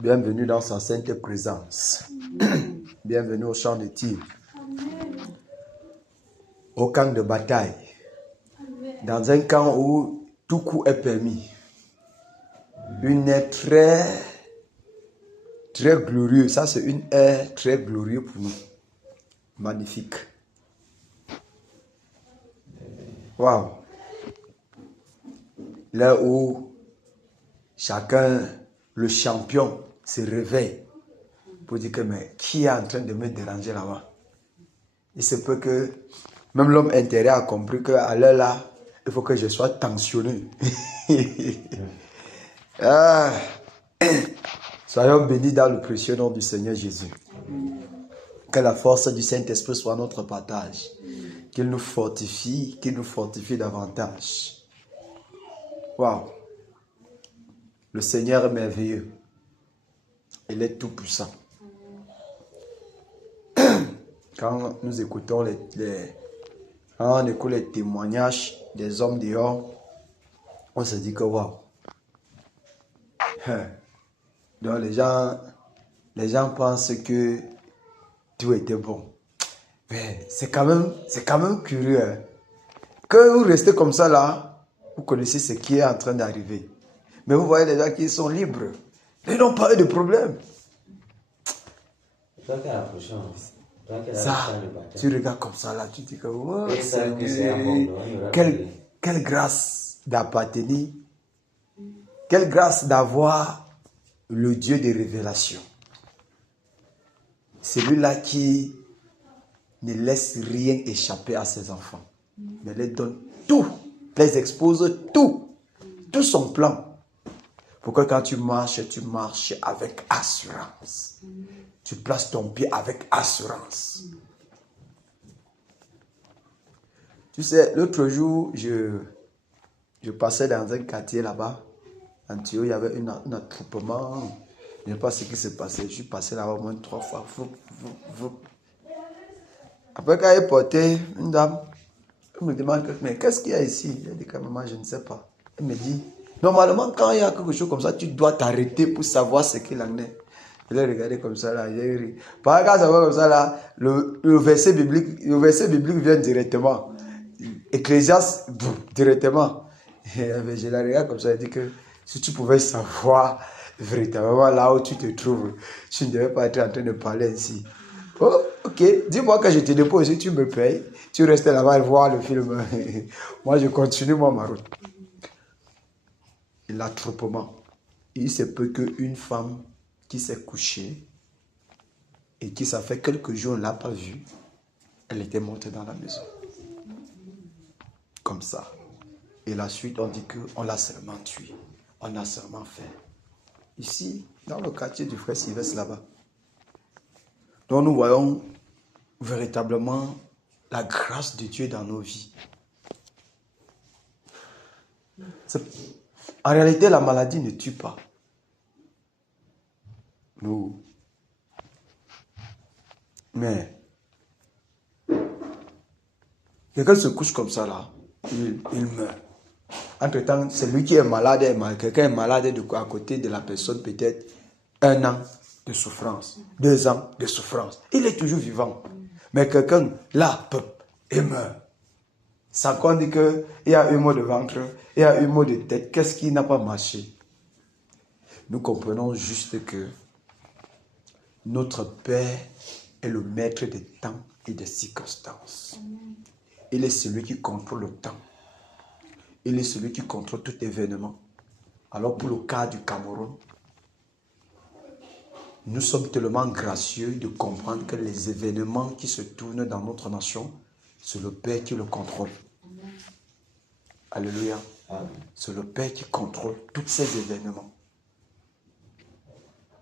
Bienvenue dans sa sainte présence. Bienvenue au champ de tir. Au camp de bataille. Dans un camp où tout coup est permis. Une ère très glorieuse. Ça, c'est une ère très glorieuse pour nous. Magnifique. Waouh. Là où chacun, le champion, se réveille pour dire que mais qui est en train de me déranger là-bas? Il se peut que même l'homme intérieur a compris qu'à l'heure là, il faut que je sois tensionné. Ah. Soyons bénis dans le précieux nom du Seigneur Jésus. Que la force du Saint-Esprit soit notre partage. Qu'il nous fortifie davantage. Waouh! Le Seigneur est merveilleux. Il est tout puissant. Quand nous écoutons quand on écoute les témoignages des hommes dehors, on se dit que waouh. Donc les gens pensent que tout était bon. Mais c'est quand même curieux. Hein. Que vous restez comme ça là, vous connaissez ce qui est en train d'arriver. Mais vous voyez les gens qui sont libres. Ils n'ont pas eu de problème. Ça, tu regardes comme ça là, tu dis que wow, quelle grâce d'appartenir, quelle grâce d'avoir le Dieu des révélations. Celui-là qui ne laisse rien échapper à ses enfants, mais les donne tout, les expose tout son plan. Pour que quand tu marches avec assurance. Tu places ton pied avec assurance. Tu sais, l'autre jour, je passais dans un quartier là-bas. En Antio, il y avait un attroupement. Je ne sais pas ce qui s'est passé. Je suis passé là-bas au moins 3 fois. Après, quand elle est portée, une dame, elle me demande, mais qu'est-ce qu'il y a ici? Elle dit, maman, je ne sais pas. Elle me dit, normalement, quand il y a quelque chose comme ça, tu dois t'arrêter pour savoir ce qu'il en est. Je l'ai regardé comme ça là, j'ai ri. Par exemple, ça va comme ça là, le verset biblique vient directement. Ecclésiaste, directement. Et je la regarde comme ça, elle dit que si tu pouvais savoir véritablement là où tu te trouves, tu ne devais pas être en train de parler ici. Oh, ok, dis-moi que je te dépose, si tu me payes, tu restes là-bas et voir le film. Moi, je continue ma route. L'attroupement. Il se peut qu'une femme qui s'est couchée et qui ça fait quelques jours on ne l'a pas vue, elle était montée dans la maison. Comme ça. Et la suite, on dit qu'on l'a seulement tuée. On a seulement fait. Ici, dans le quartier du frère Sylvestre là-bas. Donc nous voyons véritablement la grâce de Dieu dans nos vies. En réalité, la maladie ne tue pas. Nous. Mais quelqu'un se couche comme ça là, il meurt. Entre-temps, celui qui est malade quelqu'un est malade à côté de la personne, peut-être 1 an de souffrance, 2 ans de souffrance. Il est toujours vivant. Mais quelqu'un, là, il meurt. Sans qu'on dit qu'il y a un mot de ventre, il y a un mot de tête. Qu'est-ce qui n'a pas marché? Nous comprenons juste que notre Père est le maître des temps et des circonstances. Il est celui qui contrôle le temps. Il est celui qui contrôle tout événement. Alors pour le cas du Cameroun, nous sommes tellement gracieux de comprendre que les événements qui se tournent dans notre nation, c'est le Père qui le contrôle. Alléluia. C'est le Père qui contrôle tous ces événements.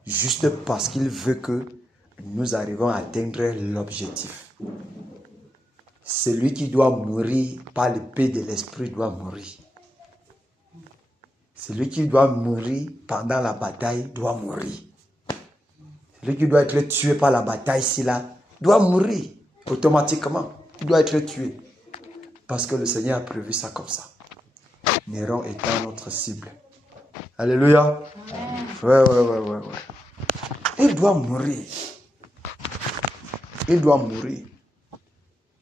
Juste parce qu'il veut que nous arrivons à atteindre l'objectif. Celui qui doit mourir par l'épée de l'esprit doit mourir. Celui qui doit mourir pendant la bataille doit mourir. Celui qui doit être tué par la bataille, doit mourir automatiquement. Il doit être tué. Parce que le Seigneur a prévu ça comme ça. Néron étant notre cible. Alléluia. Ouais. Il doit mourir. Il doit mourir.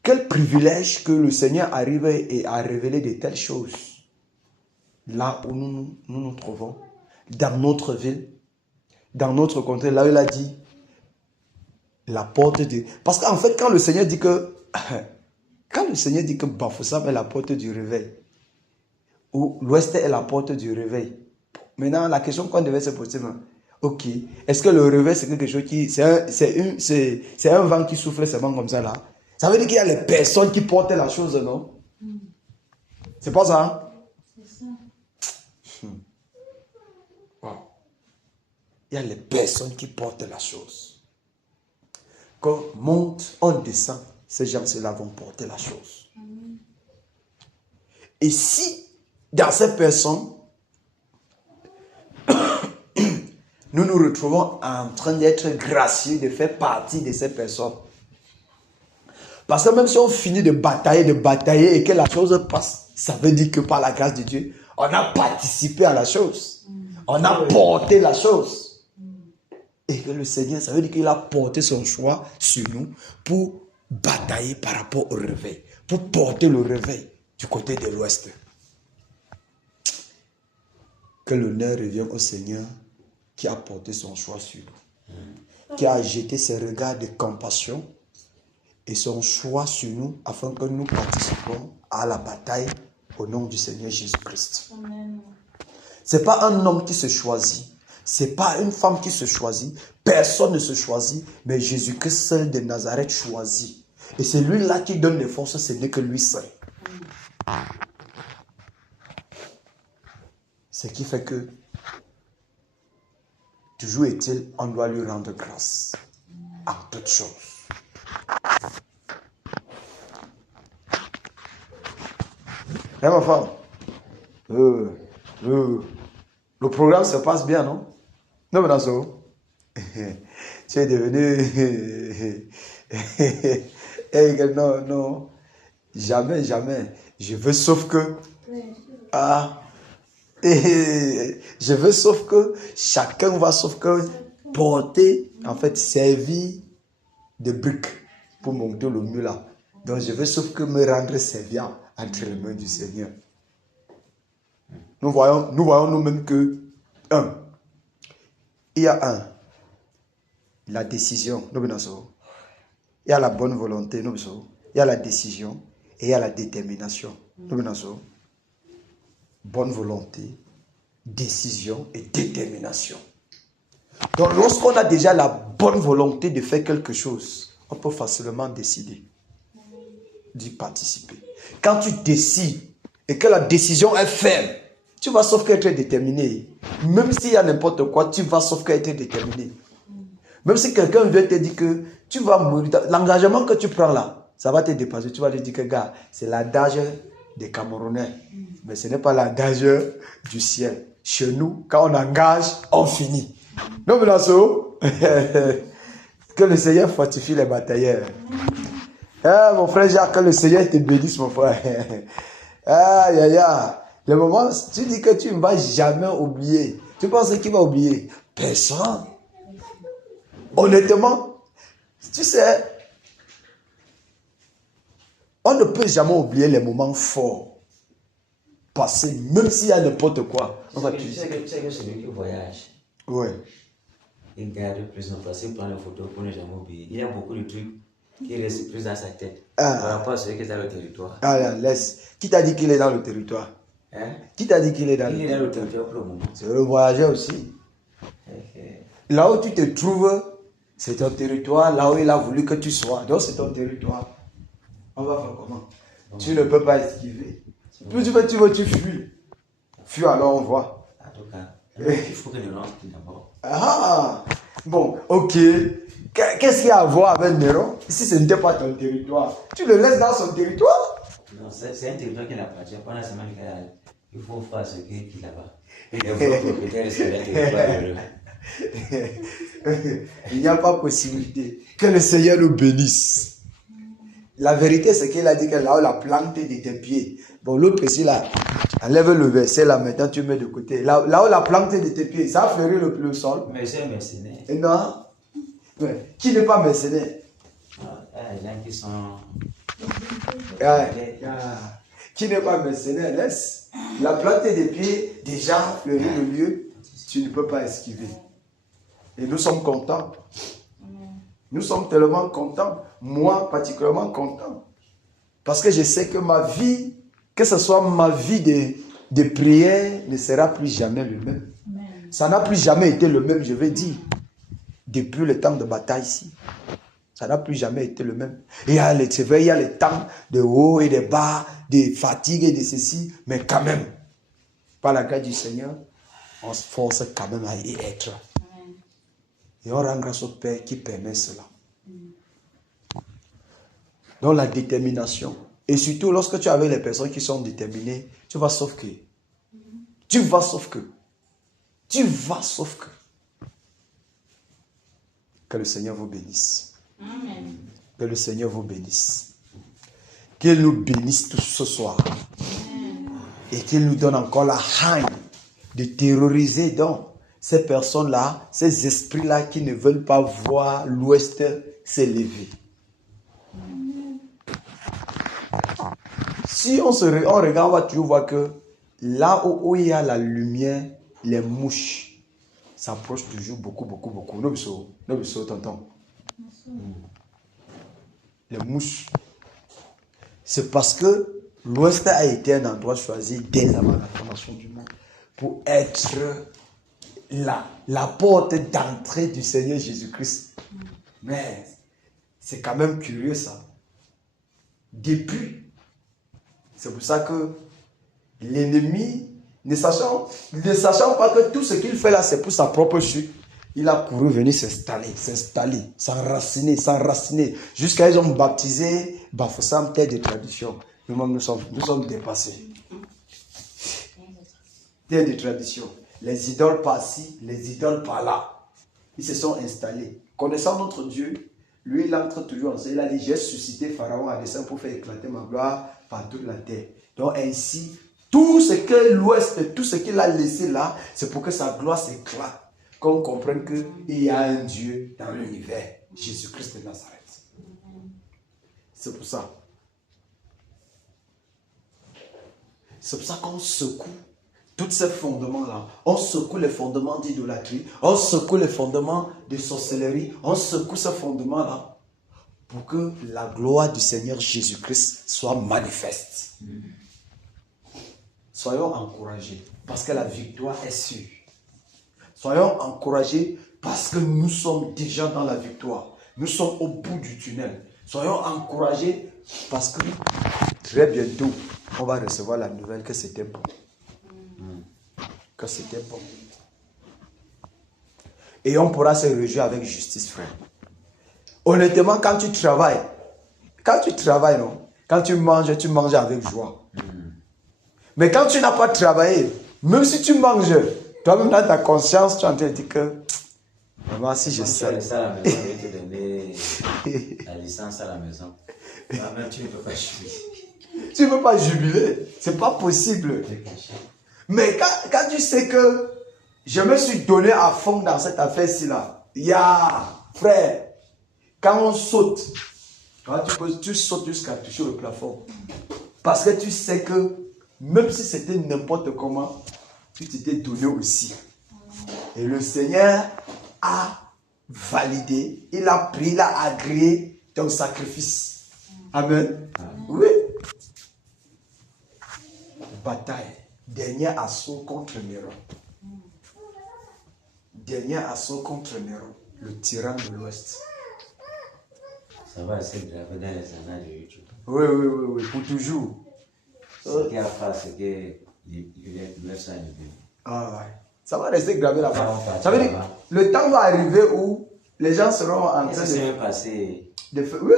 Quel privilège que le Seigneur arrive et a révélé de telles choses. Là où nous trouvons, dans notre ville, dans notre contrée, là où il a dit, la porte de... Parce qu'en fait, quand le Seigneur dit que Bafoussam est la porte du réveil, ou l'Ouest est la porte du réveil, maintenant, la question qu'on devait se poser, ok, est-ce que le réveil, c'est quelque chose qui... C'est un vent qui souffle seulement comme ça, là? Ça veut dire qu'il y a les personnes qui portent la chose, non? C'est pas ça, hein? C'est ça. Wow. Il y a les personnes qui portent la chose. Quand on monte, on descend, ces gens-là vont porter la chose. Amen. Et si, dans ces personnes, nous nous retrouvons en train d'être gracieux, de faire partie de ces personnes. Parce que même si on finit de batailler et que la chose passe, ça veut dire que par la grâce de Dieu, on a participé à la chose. On a porté la chose. Et que le Seigneur, ça veut dire qu'il a porté son choix sur nous pour batailler par rapport au réveil. Pour porter le réveil du côté de l'Ouest. Que l'honneur revienne au Seigneur qui a porté son choix sur nous. Qui a jeté ses regards de compassion et son choix sur nous afin que nous participions à la bataille au nom du Seigneur Jésus-Christ. Ce n'est pas un homme qui se choisit. Ce n'est pas une femme qui se choisit. Personne ne se choisit. Mais Jésus-Christ seul de Nazareth choisit. Et c'est lui-là qui donne les forces. Ce n'est que lui seul. Ce qui fait que toujours est-il, on doit lui rendre grâce en toutes choses. Hein, ma femme? Le programme se passe bien, non? Non, mais Nasso, tu es devenu... non, jamais. Je veux sauf que... je veux sauf que chacun va sauf que porter, en fait, servir de briques pour monter le mur là. Donc je veux sauf que me rendre serviant entre les mains du Seigneur. Nous voyons nous-mêmes que il y a la décision, il y a la bonne volonté, il y a la décision et il y a la détermination. Bonne volonté, décision et détermination. Donc lorsqu'on a déjà la bonne volonté de faire quelque chose, on peut facilement décider d'y participer. Quand tu décides et que la décision est ferme, tu vas sauf qu'être déterminé. Même s'il y a n'importe quoi, tu vas sauf qu'être déterminé. Même si quelqu'un vient te dire que tu vas mourir, l'engagement que tu prends là, ça va te dépasser. Tu vas te dire que gars, c'est l'adage des Camerounais. Mais ce n'est pas l'adage du ciel. Chez nous, quand on engage, on finit. Non, mais là, que le Seigneur fortifie les batailleurs. Ah, mon frère Jacques, que le Seigneur te bénisse, mon frère. Le moment, tu dis que tu ne vas jamais oublier. Tu penses qu'il va oublier? Personne. Honnêtement, tu sais, on ne peut jamais oublier les moments forts. Passés, même s'il y a n'importe quoi. Tu sais que celui qui voyage, oui. il garde plus en place, il prend les photos pour ne jamais oublier. Il y a beaucoup de trucs qui restent plus dans sa tête par rapport à celui qui est dans le territoire. Laisse. Qui t'a dit qu'il est dans le territoire? Qui t'a dit qu'il est dans le territoire? Il est dans le territoire pour le moment. C'est le voyageur aussi. Là où tu te trouves, c'est ton territoire. Là où il a voulu que tu sois. Donc c'est ton territoire. On va faire comment? Tu ne peux pas esquiver. Plus tu veux, tu fuis. Fuis alors on voit. En tout cas, il faut que les gens d'abord. Bon, ok. Qu'est-ce qu'il y a à voir avec Néron? Si ce n'était pas ton territoire, tu le laisses dans son territoire? Non, c'est un territoire qui n'appartient pas nécessairement à quelqu'un. Il faut faire ce qu'il est là-bas. Il faut protéger ce territoire. Il n'y a pas possibilité. Que le Seigneur nous bénisse. La vérité, c'est qu'il a dit que là où la plante de tes pieds. Bon, l'autre précis là, enlève le verset là, maintenant tu mets de côté. Là où la plante de tes pieds, ça a fleuri le sol. Mais c'est un mercenaire. Et non. Ouais. Qui n'est pas mercenaire? Les gens qui sont... Qui n'est pas mercenaire, laisse. La plante des pieds, déjà, le lieu, tu ne peux pas esquiver. Et nous sommes contents. Nous sommes tellement contents. Moi, particulièrement content. Parce que je sais que ma vie, que ce soit ma vie de prière, ne sera plus jamais le même. Ça n'a plus jamais été le même, je veux dire. Depuis le temps de bataille ici. Ça n'a plus jamais été le même. Il y a les temps de haut et de bas, de fatigue et de ceci, mais quand même, par la grâce du Seigneur, on se force quand même à y être. Et on rend grâce au Père qui permet cela. Donc la détermination. Et surtout, lorsque tu es avec les personnes qui sont déterminées, tu vas sauf que. Tu vas sauf que. Tu vas sauf que. Que le Seigneur vous bénisse. Amen. Que le Seigneur vous bénisse. Qu'il nous bénisse tous ce soir. Et qu'il nous donne encore la haine de terroriser donc ces personnes-là, ces esprits-là qui ne veulent pas voir l'Ouest s'élever. Si on regarde, on va toujours voir que là où il y a la lumière, les mouches s'approchent toujours beaucoup. Nous, tonton. Les mouches. C'est parce que l'Ouest a été un endroit choisi dès avant la fondation du monde pour être la porte d'entrée du Seigneur Jésus-Christ. Mais c'est quand même curieux ça. Depuis, c'est pour ça que l'ennemi, ne sachant pas que tout ce qu'il fait là, c'est pour sa propre chute, il a couru venir s'installer, s'enraciner, jusqu'à ils ont baptisé Bafoussam, terre de tradition. Nous-mêmes, nous sommes dépassés. Terre de tradition. Les idoles par-ci, les idoles par-là. Ils se sont installés. Connaissant notre Dieu, lui, il entre toujours en ça. Il a dit, j'ai suscité Pharaon à dessein pour faire éclater ma gloire par toute la terre. Donc ainsi, tout ce que l'Ouest, tout ce qu'il a laissé là, c'est pour que sa gloire s'éclate. Qu'on comprenne qu'il y a un Dieu dans l'univers, Jésus-Christ de Nazareth. C'est pour ça. C'est pour ça qu'on secoue tous ces fondements-là. On secoue les fondements d'idolâtrie, on secoue les fondements de sorcellerie, on secoue ces fondements-là pour que la gloire du Seigneur Jésus-Christ soit manifeste. Soyons encouragés parce que la victoire est sûre. Soyons encouragés parce que nous sommes déjà dans la victoire. Nous sommes au bout du tunnel. Soyons encouragés parce que très bientôt, on va recevoir la nouvelle que c'était bon. Que c'était bon. Et on pourra se réjouir avec justice, frère. Honnêtement, quand tu travailles, non? Quand tu manges avec joie. Mais quand tu n'as pas travaillé, même si tu manges, toi-même dans ta conscience, tu es en train de dire que maman, si je sais. Tu as ça à la maison, il te donner la licence à la maison. Maman, tu ne peux pas jubiler. Tu ne peux pas jubiler. C'est pas possible. Mais quand tu sais que je me suis donné à fond dans cette affaire-ci là, frère, quand on saute, tu sautes jusqu'à toucher le plafond. Parce que tu sais que même si c'était n'importe comment, tu t'étais donné aussi. Et le Seigneur a validé, il a pris, il a agréé ton sacrifice. Amen. Oui. Bataille. Dernier assaut contre Néron. Dernier assaut contre Néron, le tyran de l'Ouest. Ça va essayer de graver dans les annales de YouTube. Oui, pour toujours. Ce qui a fait, c'est que l'Ouest a levé. Ah ouais. Ça va rester gravé là-bas. Ça veut dire que le temps va arriver où les gens seront en train Qu'est-ce qui s'est passé? Oui,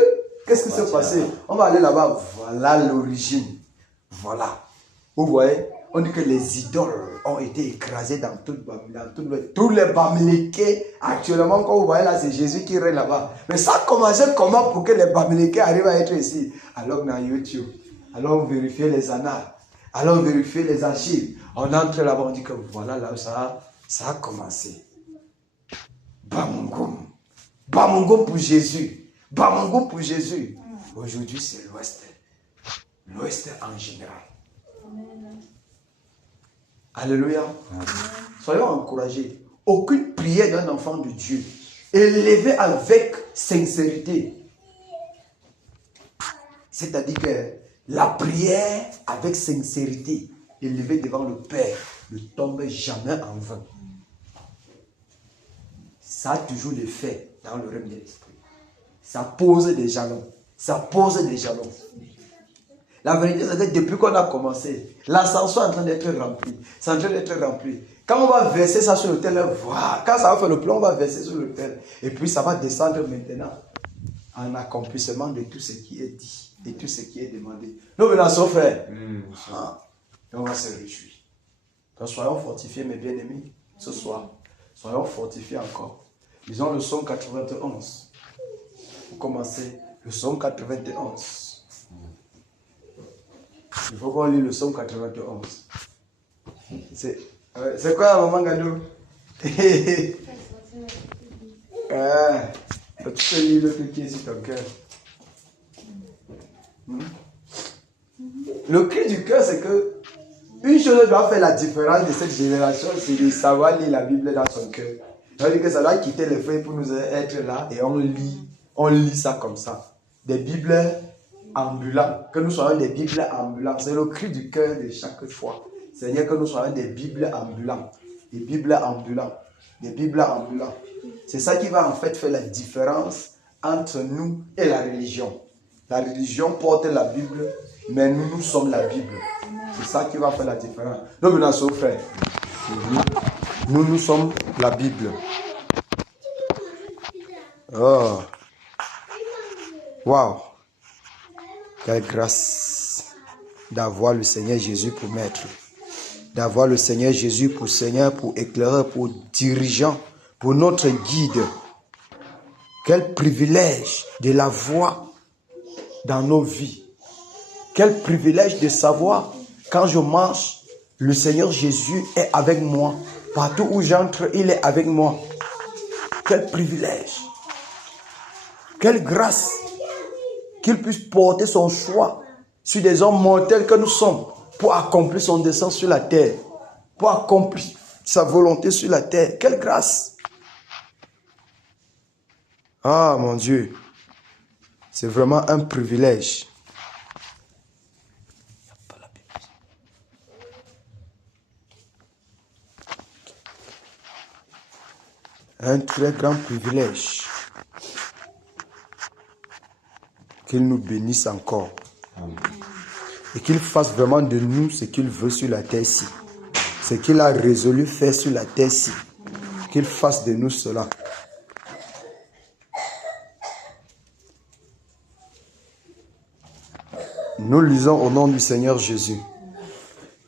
qu'est-ce qui s'est passé? On va aller là-bas. Voilà l'origine. Voilà. Vous voyez, on dit que les idoles ont été écrasées dans toute Babylone. Tous les Bamilekés, actuellement, quand vous voyez là, c'est Jésus qui règne là-bas. Mais ça a commencé comment pour que les Bamilekés arrivent à être ici? Alors dans YouTube, allons vérifier les annales, allons vérifier les archives. On entre là-bas, on dit que voilà, là, ça a commencé. Bam, boum. Bamongo pour Jésus. Bamongo pour Jésus. Aujourd'hui, c'est l'Ouest. L'Ouest en général. Alléluia. Soyons encouragés. Aucune prière d'un enfant de Dieu élevée avec sincérité. C'est-à-dire que la prière avec sincérité élevée devant le Père ne tombe jamais en vain. Ça a toujours l'effet dans le règne de l'esprit. Ça pose des jalons. Ça pose des jalons. La vérité, c'est que depuis qu'on a commencé, l'ascension est en train d'être remplie. C'est en train d'être rempli. Quand on va verser ça sur l'autel, voilà, quand ça va faire le plan, on va verser sur l'autel. Et puis ça va descendre maintenant en accomplissement de tout ce qui est dit, de tout ce qui est demandé. Nous venons à frère. Et on va se réjouir. Donc soyons fortifiés, mes bien-aimés, ce soir. Soyons fortifiés encore. Lisons le psaume 91. Pour commencer, le psaume 91. Il faut qu'on lit le psaume 91. C'est quoi, maman Gadou? Tu peux lire le truc qui est sur ton cœur. Le cri du cœur, c'est que une chose qui doit faire la différence de cette génération, c'est de savoir lire la Bible dans son cœur. C'est-à-dire que ça doit quitter les feuilles pour nous être là et on lit ça comme ça. Des Bibles ambulantes, que nous soyons des Bibles ambulantes. C'est le cri du cœur de chaque fois. Seigneur, que nous soyons des Bibles ambulantes. Des Bibles ambulantes. Des Bibles ambulantes. C'est ça qui va en fait faire la différence entre nous et la religion. La religion porte la Bible, mais nous sommes la Bible. C'est ça qui va faire la différence. Nous venons au frère. Nous sommes la Bible. Oh. Waouh. Quelle grâce d'avoir le Seigneur Jésus pour maître. D'avoir le Seigneur Jésus pour Seigneur, pour éclaireur, pour dirigeant, pour notre guide. Quel privilège de l'avoir dans nos vies. Quel privilège de savoir, quand je marche, le Seigneur Jésus est avec moi. Partout où j'entre, il est avec moi. Quel privilège. Quelle grâce qu'il puisse porter son choix sur des hommes mortels que nous sommes pour accomplir son dessein sur la terre, pour accomplir sa volonté sur la terre. Quelle grâce! Ah, mon Dieu, c'est vraiment un privilège. Un très grand privilège. Qu'il nous bénisse encore. Amen. Et qu'il fasse vraiment de nous ce qu'il veut sur la terre-ci. Ce qu'il a résolu faire sur la terre-ci. Qu'il fasse de nous cela. Nous lisons au nom du Seigneur Jésus.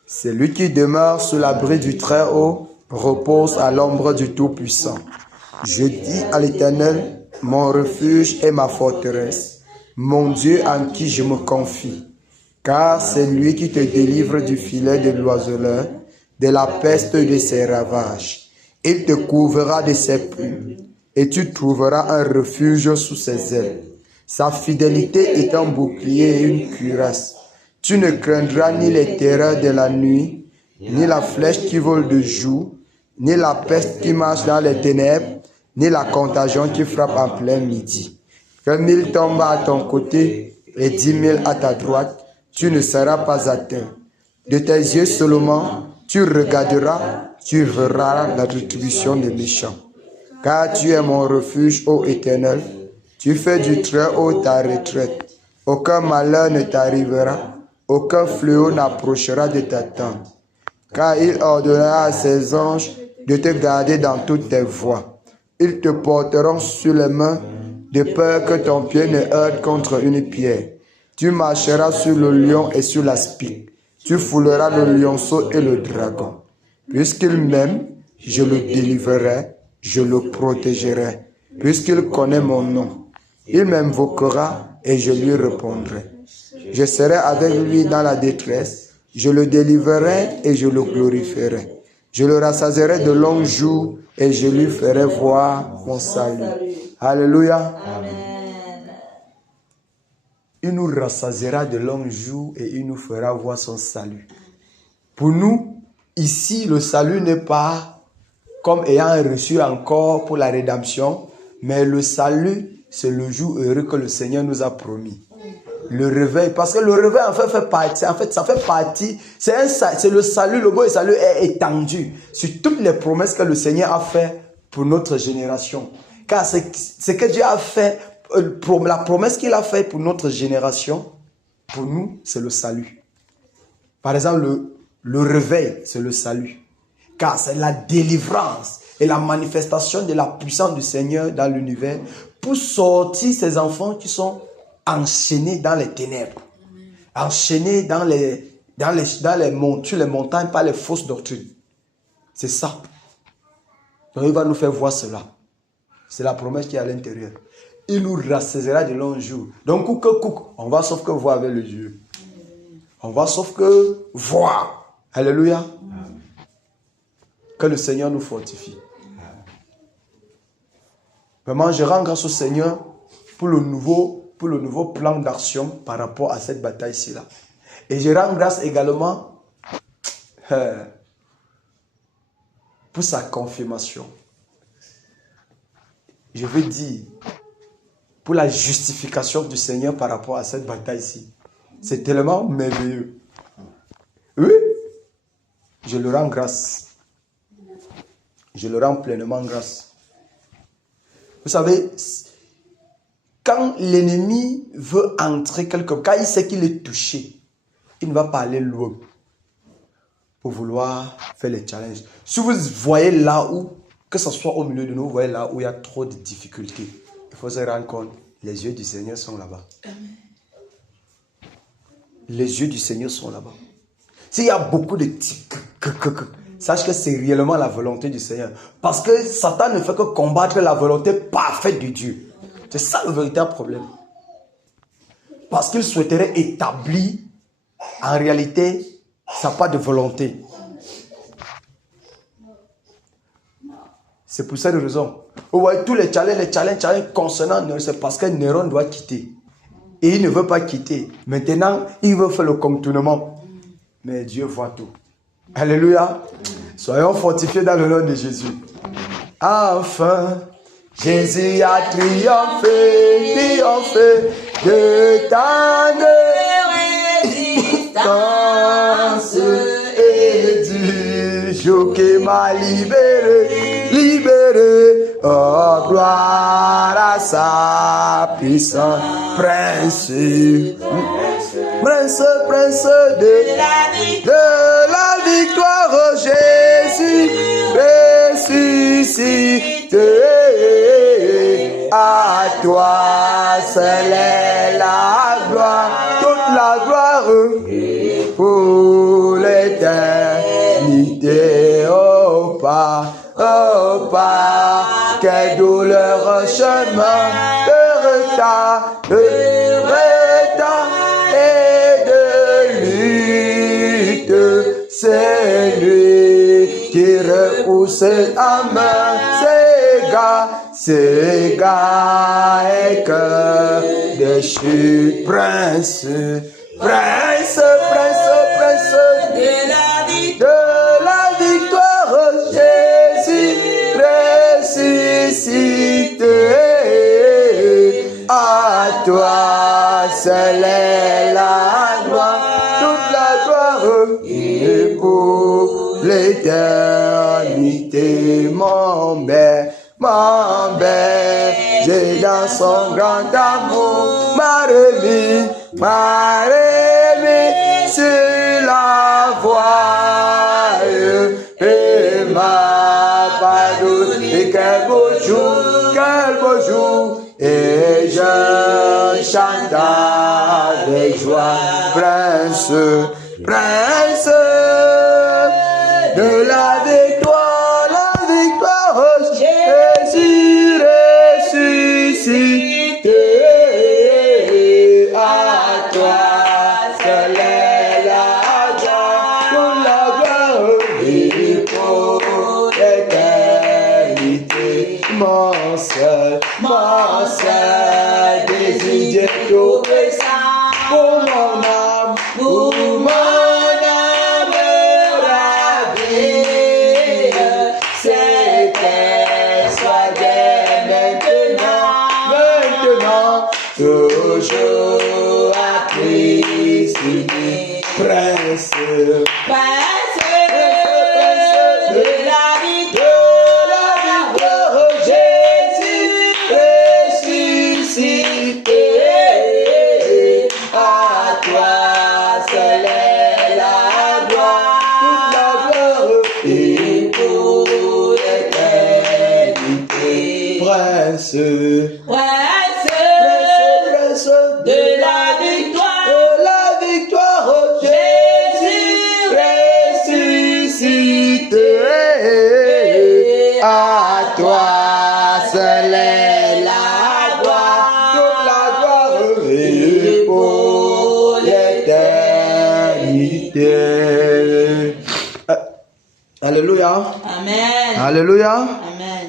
Celui qui demeure sous l'abri du Très-Haut repose à l'ombre du Tout-Puissant. Je dis à l'Éternel, mon refuge et ma forteresse, mon Dieu en qui je me confie. Car c'est lui qui te délivre du filet de l'oiseleur, de la peste de ses ravages. Il te couvrira de ses plumes, et tu trouveras un refuge sous ses ailes. Sa fidélité est un bouclier et une cuirasse. Tu ne craindras ni les terreurs de la nuit, ni la flèche qui vole de jour, ni la peste qui marche dans les ténèbres, ni la contagion qui frappe en plein midi. Que 1000 tombent à ton côté et 10 000 à ta droite, tu ne seras pas atteint. De tes yeux seulement, tu regarderas, tu verras la rétribution des méchants. Car tu es mon refuge, ô Éternel, tu fais du Très-Haut ta retraite. Aucun malheur ne t'arrivera, aucun fléau n'approchera de ta tente. Car il ordonnera à ses anges de te garder dans toutes tes voies. Ils te porteront sur les mains, de peur que ton pied ne heurte contre une pierre. Tu marcheras sur le lion et sur la spique. Tu fouleras le lionceau et le dragon. Puisqu'il m'aime, je le délivrerai, je le protégerai. Puisqu'il connaît mon nom, il m'invoquera et je lui répondrai. Je serai avec lui dans la détresse, je le délivrerai et je le glorifierai. Je le rassasierai de longs jours et je lui ferai voir mon salut. Alléluia. Amen. Il nous rassasiera de longs jours et il nous fera voir son salut. Pour nous, ici, le salut n'est pas comme ayant reçu encore pour la rédemption, mais le salut, c'est le jour heureux que le Seigneur nous a promis. Le réveil, parce que le réveil en fait ça fait partie, c'est le salut, le mot salut est étendu sur toutes les promesses que le Seigneur a fait pour notre génération. Car ce que Dieu a fait, la promesse qu'il a fait pour notre génération, pour nous, c'est le salut. Par exemple, le réveil, c'est le salut. Car c'est la délivrance et la manifestation de la puissance du Seigneur dans l'univers pour sortir ces enfants qui sont enchaînés dans les ténèbres, enchaînés sur les montagnes par les fausses doctrines. C'est ça. Donc il va nous faire voir cela. C'est la promesse qui est à l'intérieur. Il nous rassasiera de longs jours. Donc, on va sauf que voir avec les yeux. On va sauf que voir. Alléluia. Que le Seigneur nous fortifie. Vraiment, je rends grâce au Seigneur pour le nouveau plan d'action par rapport à cette bataille-ci. Et je rends grâce également pour sa confirmation. Je veux dire, pour la justification du Seigneur par rapport à cette bataille-ci. C'est tellement merveilleux. Oui, je le rends grâce. Je le rends pleinement grâce. Vous savez, quand l'ennemi veut entrer quelque part, quand il sait qu'il est touché, il ne va pas aller loin pour vouloir faire les challenges. Si vous voyez là où, que ce soit au milieu de nous, vous voyez là où il y a trop de difficultés, il faut se rendre compte, les yeux du Seigneur sont là-bas. Les yeux du Seigneur sont là-bas. S'il y a beaucoup de sache que c'est réellement la volonté du Seigneur. Parce que Satan ne fait que combattre la volonté parfaite de Dieu. C'est ça le véritable problème. Parce qu'il souhaiterait établir en réalité sa part de volonté. C'est pour cette raison. Vous voyez tous les challenges concernant Néron, c'est parce que Néron doit quitter. Et il ne veut pas quitter. Maintenant, il veut faire le contournement. Mais Dieu voit tout. Alléluia. Soyons fortifiés dans le nom de Jésus. Enfin, Jésus a triomphé de tant de résistance et du joug qui m'a libéré. Oh, gloire à sa puissance, prince de la victoire, Jésus ressuscité. À toi seule est la gloire, toute la gloire pour l'éternité. Oh pas, quel douloureux chemin de retard et de lutte. C'est lui qui repousse à main ses gars et cœur déchu, prince de la victoire, Jésus ressuscité. À toi seule est la gloire, toute la gloire et pour l'éternité. Mon berger dans son grand amour m'a remis sur la voie et m'a pardonné. Quel beau jour, et je chante avec joie, prince de la victoire, Jésus ressuscité. À toi seule est la gloire et pour l'éternité. Mon mon seul désir trouver ça pour mon âme ravie, c'est qu'elle soit dès maintenant, toujours à Christ, prince de la victoire, Jésus ressuscité, à toi seul est la gloire, et pour l'éternité, prince de la victoire, Jésus ressuscité, à toi seul est la gloire, toute la gloire et pour l'éternité. Alléluia. Amen. Alléluia. Amen.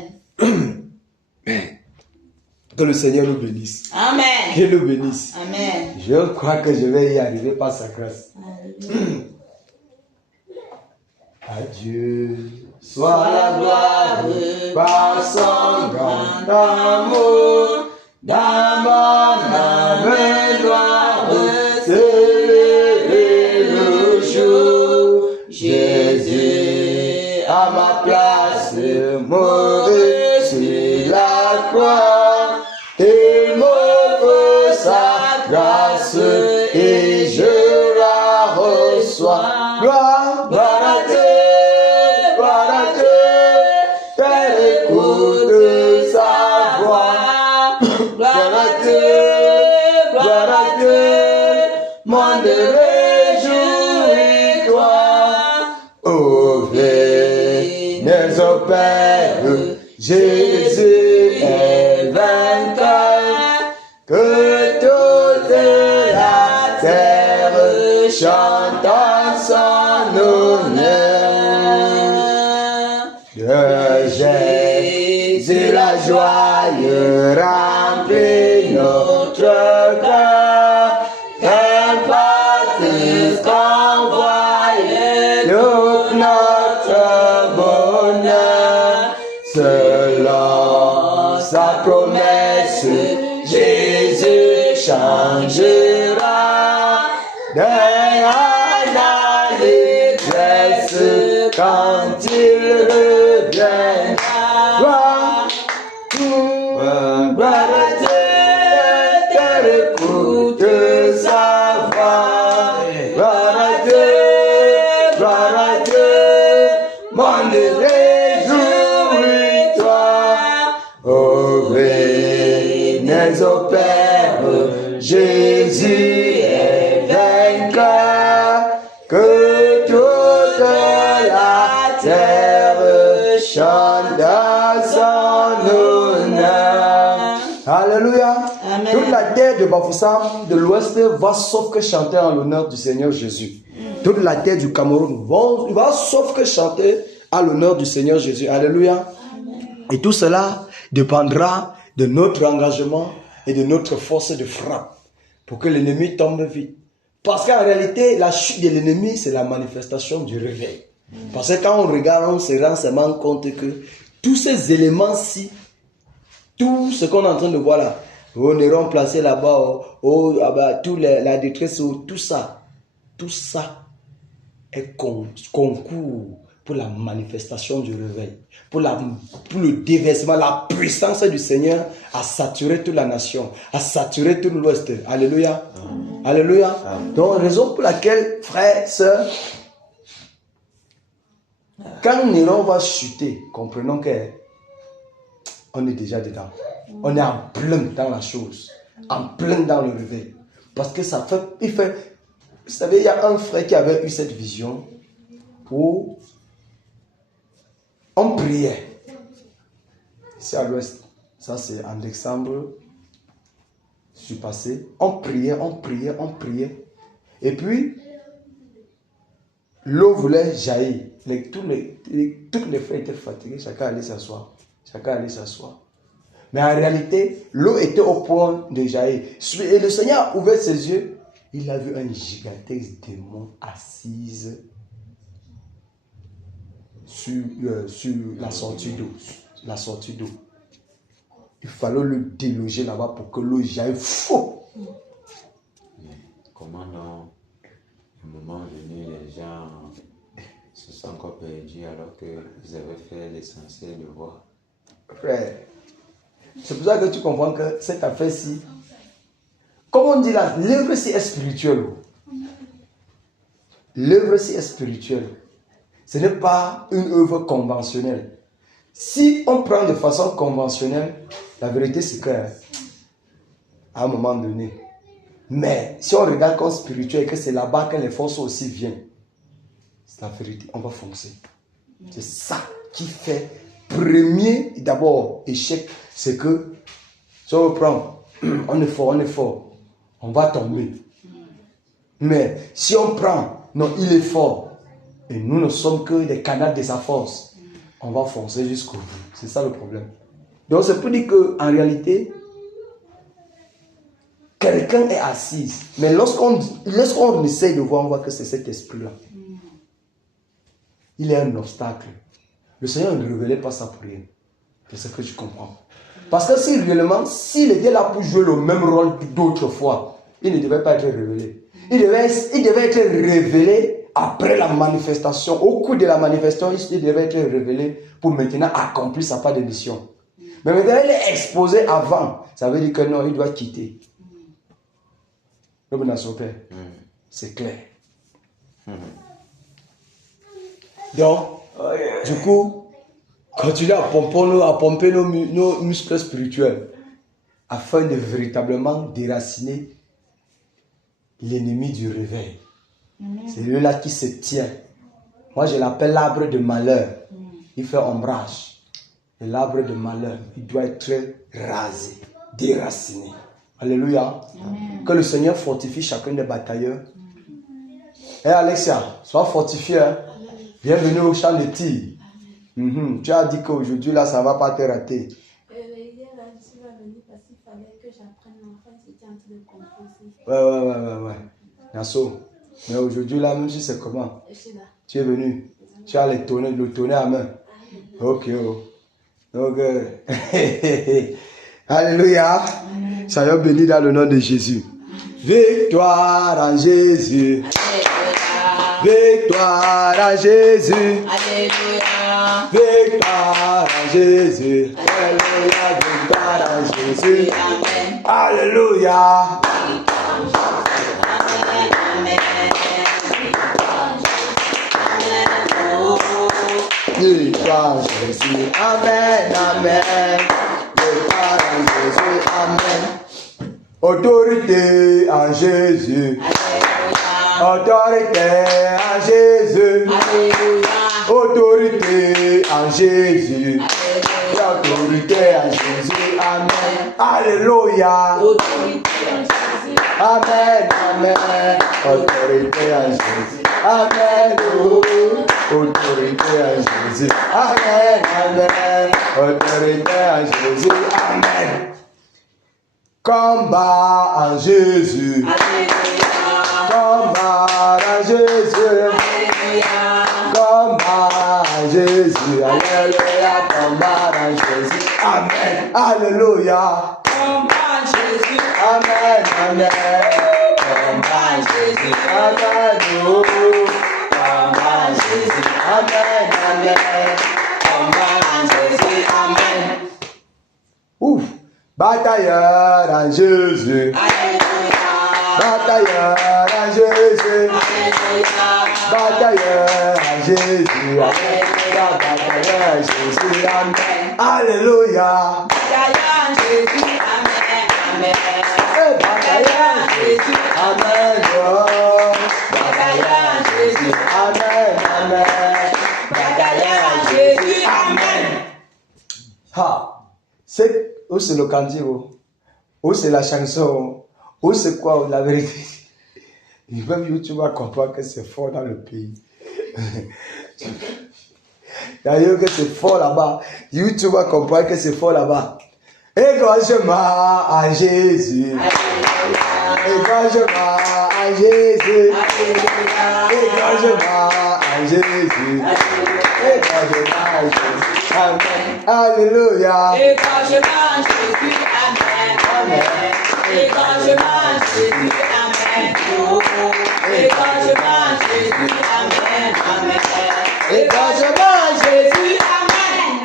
Que le Seigneur nous bénisse. Amen. Qu'il nous bénisse. Amen. Je crois que je vais y arriver par sa grâce. Adieu. Soit la gloire par son grand amour. Dans mon âme noire, célébrer le jour. Jésus, à ma place, mourir sur la croix. Il m'offre sa grâce et je la reçois. Gloire, gloire à Dieu, Père, écoute sa voix. Gloire à Dieu, monde réjouis-toi. Ô venez au Père, Jésus est vainqueur, que toute la terre chante en son honneur. De Jésus la joie remplit notre cœur, qu'importe ce qu'on voit, tout notre bonheur, selon sa promesse, Jésus changera d'un allégresse quand il reviendra. Gloire à Dieu, Terre écoute sa voix. Gloire à Dieu, monde réjouis-toi. Oh, venez au Père, Jésus est vainqueur, que toute la terre chante à son honneur. Alléluia. Amen. Toute la terre de Bafoussam, de l'ouest, va sauf que chanter en l'honneur du Seigneur Jésus. Toute la terre du Cameroun va sauf que chanter à l'honneur du Seigneur Jésus. Alléluia. Et tout cela dépendra de notre engagement et de notre force de frappe pour que l'ennemi tombe vite. Parce qu'en réalité, la chute de l'ennemi, c'est la manifestation du réveil. Parce que quand on regarde, on se rend seulement compte que tous ces éléments-ci, tout ce qu'on est en train de voir là, on est remplacé là-bas, la détresse, tout ça est concours pour la manifestation du réveil, pour le déversement, la puissance du Seigneur à saturer toute la nation, à saturer tout l'Ouest. Alléluia. Alléluia. Donc, raison pour laquelle, frères, sœurs, quand Néron va chuter, comprenons qu'on est déjà dedans. On est en plein dans la chose, en plein dans le réveil. Parce que ça fait, vous savez, il y a un frère qui avait eu cette vision où on priait. C'est à l'ouest. Ça, c'est en décembre. Je suis passé. On priait. Et puis, l'eau voulait jaillir. Toutes les frères étaient fatigués. Chacun allait s'asseoir. Mais en réalité, l'eau était au point de jaillir. Et le Seigneur a ouvert ses yeux. Il a vu un gigantesque démon assise sur la sortie d'eau. La sortie d'eau. Il fallait le déloger là-bas pour que l'eau jaillit. Fou! Mais comment non, au moment venu, les gens se sont encore perdus alors qu'ils avaient fait l'essentiel de voir. Frère, c'est pour ça que tu comprends que cette affaire-ci, comme on dit là, l'œuvre-ci est spirituelle. L'œuvre-ci est spirituelle. Ce n'est pas une œuvre conventionnelle. Si on prend de façon conventionnelle, la vérité c'est qu'à un moment donné, mais si on regarde comme spirituel, que c'est là-bas que les forces aussi viennent, c'est la vérité, on va foncer. C'est ça qui fait premier d'abord échec, c'est que si on prend, on est fort, on va tomber. Mais si on prend, non, il est fort, et nous ne sommes que des canaux de sa force, on va foncer jusqu'au bout. C'est ça le problème. Donc c'est pour dire qu'en réalité, quelqu'un est assis, mais lorsqu'on essaye de voir, on voit que c'est cet esprit-là. Il est un obstacle. Le Seigneur ne révélait pas ça pour rien. C'est ce que je comprends. Parce que si réellement, s'il était là pour jouer le même rôle d'autres fois, il ne devait pas être révélé. Il devait être révélé après la manifestation. Au cours de la manifestation, il devait être révélé pour maintenant accomplir sa part de mission. Mais maintenant, il est exposé avant. Ça veut dire que non, il doit quitter. C'est clair. Donc, du coup, continuez à pomper nos muscles spirituels afin de véritablement déraciner l'ennemi du réveil. C'est lui-là qui se tient. Moi, je l'appelle l'arbre de malheur. Il fait ombrage. Et l'arbre de malheur, il doit être rasé, déraciné. Alléluia. Amen. Que le Seigneur fortifie chacun des batailleurs. Et Alexia, sois fortifié. Hein? Bienvenue au champ de tir. Tu as dit qu'aujourd'hui, là, ça ne va pas te rater. Hier, je suis venue parce qu'il fallait que j'apprenne l'enfant, c'était en train de composer. Ouais. Nassau. Mais aujourd'hui, là, même si c'est comment? Tu es venu. Tu as le tonnet à main. Ok. Donc, alléluia. Soyons bénis dans le nom de Jésus. Victoire en Jésus. Victoire à Jésus. Alléluia. Victoire à Jésus. Alléluia. Victoire à Jésus. Amen. Alléluia. Victoire à Jésus. Amen. Amen. Victoire à Jésus. Amen. Autorité à Jésus. Autorité à Jésus. Alléluia. Autorité à Jésus. Alléluia. Autorité à Jésus. Amen. Alléluia. Autorité en Jésus. Amen. Amen. Autorité à Jésus. Amen. Autorité à Jésus. Amen. Amen. Autorité à Jésus. Amen. Combat en Jésus. Alléluia. Combat en Jésus. Alléluia. Combat en Jésus. Alléluia. Combat en Jésus. Amen. Alléluia. Combat Jésus. Amen. Amen. Combat Jésus. Amen. Combat Jésus. Amen. Amen. Combat Jésus. Amen. Ouf. Batailleur en Jésus. Alléluia. Batailleur en Jésus. Alléluia. Batailleur en Jésus. Alléluia. Batailleur en Jésus. Amen. Alléluia. Batailleur Jésus. Amen. Amen. Batailleur en Jésus. Amen. Oh. Batailleur Jésus. Amen. Amen. Batailleur Jésus. Amen. Ha. C'est où c'est le candy, où c'est la chanson, où c'est quoi la vérité. Même YouTube va comprendre que c'est fort dans le pays. D'ailleurs que c'est fort là-bas. YouTube va comprendre que c'est fort là-bas. Égorgement à Jésus. Égorgement à Jésus. Égorgement à Jésus. Égorgement à Jésus. Amen. Alléluia. Égorgement Jésus, amen, amen. Égorgement Jésus, amen. Égorgement Jésus, amen, amen. Égorgement Jésus,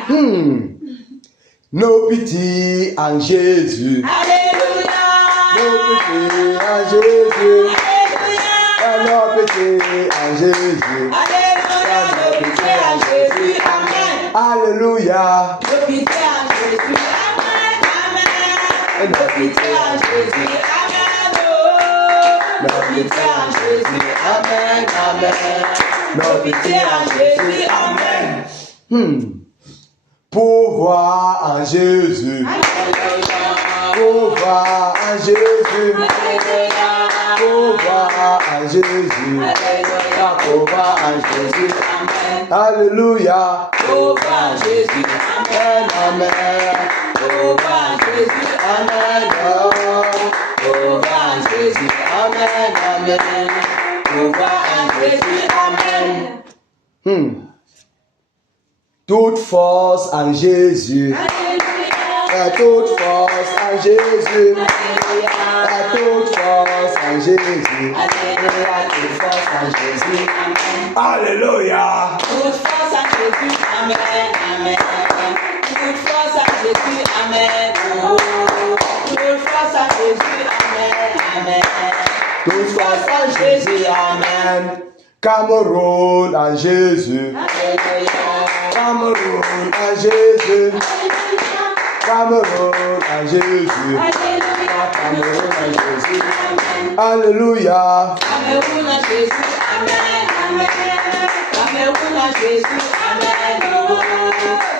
amen. Nos petits en Jésus. Alléluia. Nos petits en Jésus. Alléluia. Nos petits en Jésus. Alléluia. Nos pitiés en Jésus, amen. Alléluia. Nos pitiés en Jésus, amen, amen. Nos pitiés en Jésus, amen. Oh. Nos pitiés en Jésus, amen, amen. Nos pitiés en Jésus, amen. Pouvoir en Jésus. Pouvoir en Jésus. Pouvoir en Jésus. Pouvoir en Jésus. Alléluia. Pouvoir en Jésus, amen, Amen. pouvoir en Jésus, amen. Pouvoir en Jésus, amen, amen. Pouvoir en Jésus, amen. Toute force en Jésus. Toute force en Jésus. Toute force en Jésus. Toute force en Jésus. Alléluia. Toute force en Jésus, amen, amen. Toute force en Jésus, amen. Toute force en Jésus, amen, amen. Toute force en Jésus. Amen. Cameroun en Jésus. Cameroun en Jésus. Cameroun en Jésus. Cameroun en Jésus. Alléluia. Cameroun en Jésus, amen, amen. Cameroun en Jésus, amen.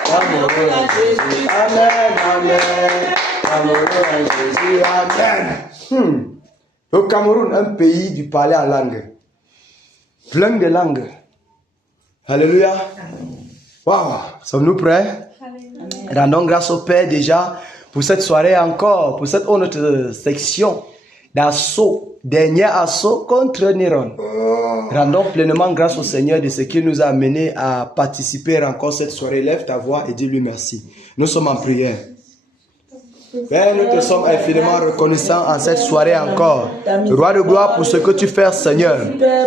Cameroun en Jésus, Amen, amen. Cameroun en Jésus. Amen. Le Cameroun, un pays du parler en langue. Plein de langues. Alléluia. Waouh. Sommes-nous prêts? Rendons grâce au Père déjà pour cette soirée encore, pour cette autre section d'assaut, dernier assaut contre Néron. Rendons pleinement grâce au Seigneur de ce qui nous a amenés à participer encore cette soirée. Lève ta voix et dis-lui merci. Nous sommes en prière. Père, nous te sommes infiniment reconnaissants en cette soirée encore. Roi de gloire pour ce que tu fais, Seigneur.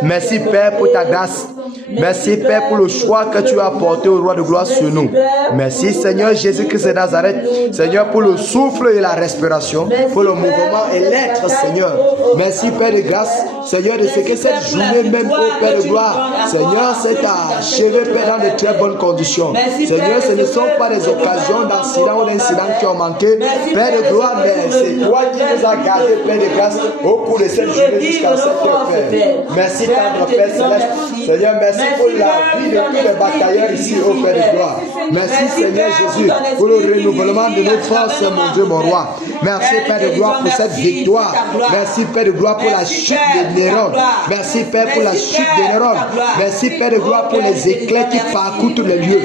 Merci, Père, pour ta grâce. Merci, Père, pour le choix que tu as apporté au Roi de gloire sur nous. Merci, Seigneur Jésus-Christ de Nazareth. Seigneur, pour le souffle et la respiration, pour le mouvement et l'être, Seigneur. Merci, Père de grâce, Seigneur, de ce que cette journée même, ô Père de gloire, Seigneur, s'est achevée, Père, dans de très bonnes conditions. Seigneur, ce ne sont pas des occasions d'accidents ou d'incidents qui ont manqué. Père de gloire, mais c'est toi qui nous as gardés, Père de grâce, au cours de cette journée jusqu'à cette heure, Père. Merci, tendre Père Céleste. Seigneur, merci pour la vie de tous les batailleurs ici, au Père de gloire. Merci, Seigneur Jésus, pour le renouvellement de nos forces, mon Dieu, mon roi. Merci, Père de gloire, pour cette victoire. Merci, Père de gloire, pour la chute de Néron. Merci, Père, pour la chute de Néron. Merci, Père de gloire, pour les éclairs qui parcourent tous les lieux.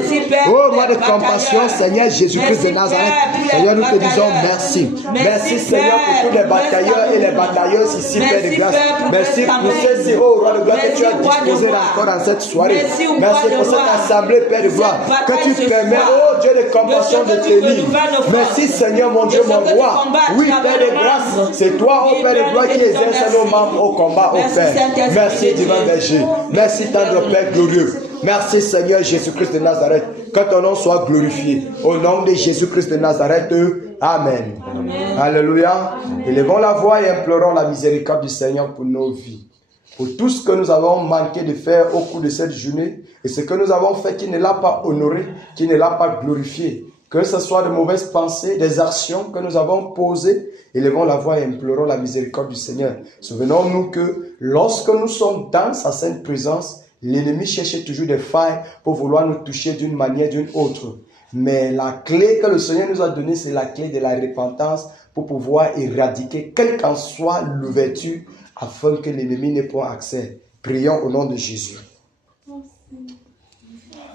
Oh, roi de compassion, Seigneur Jésus-Christ de Nazareth. Seigneur, nous te disons merci. Merci, Seigneur, pour tous les batailleurs et les batailleuses ici, Père de grâce. Merci pour ceux-ci, oh, roi de gloire, que tu as disposé encore dans cette soirée. Merci pour cette assemblée, Père de gloire, que tu permets, oh Dieu de compassion, de tenir. Merci, Seigneur, mon Dieu, mon roi. Oui, Père de grâce, c'est toi, oh Père de gloire, qui exerce nos membres au combat, oh Père. Merci, divin berger. Merci, tendre Père glorieux. Merci, Seigneur Jésus-Christ de Nazareth. Que ton nom soit glorifié. Au nom de Jésus-Christ de Nazareth. Amen. Amen. Alléluia. Élevons la voix et implorons la miséricorde du Seigneur pour nos vies. Pour tout ce que nous avons manqué de faire au cours de cette journée et ce que nous avons fait qui ne l'a pas honoré, qui ne l'a pas glorifié. Que ce soit de mauvaises pensées, des actions que nous avons posées, élevons la voix et implorons la miséricorde du Seigneur. Souvenons-nous que lorsque nous sommes dans sa sainte présence, l'ennemi cherche toujours des failles pour vouloir nous toucher d'une manière ou d'une autre. Mais la clé que le Seigneur nous a donnée, c'est la clé de la repentance pour pouvoir éradiquer quelle qu'en soit l'ouverture afin que l'ennemi n'ait pas accès. Prions au nom de Jésus.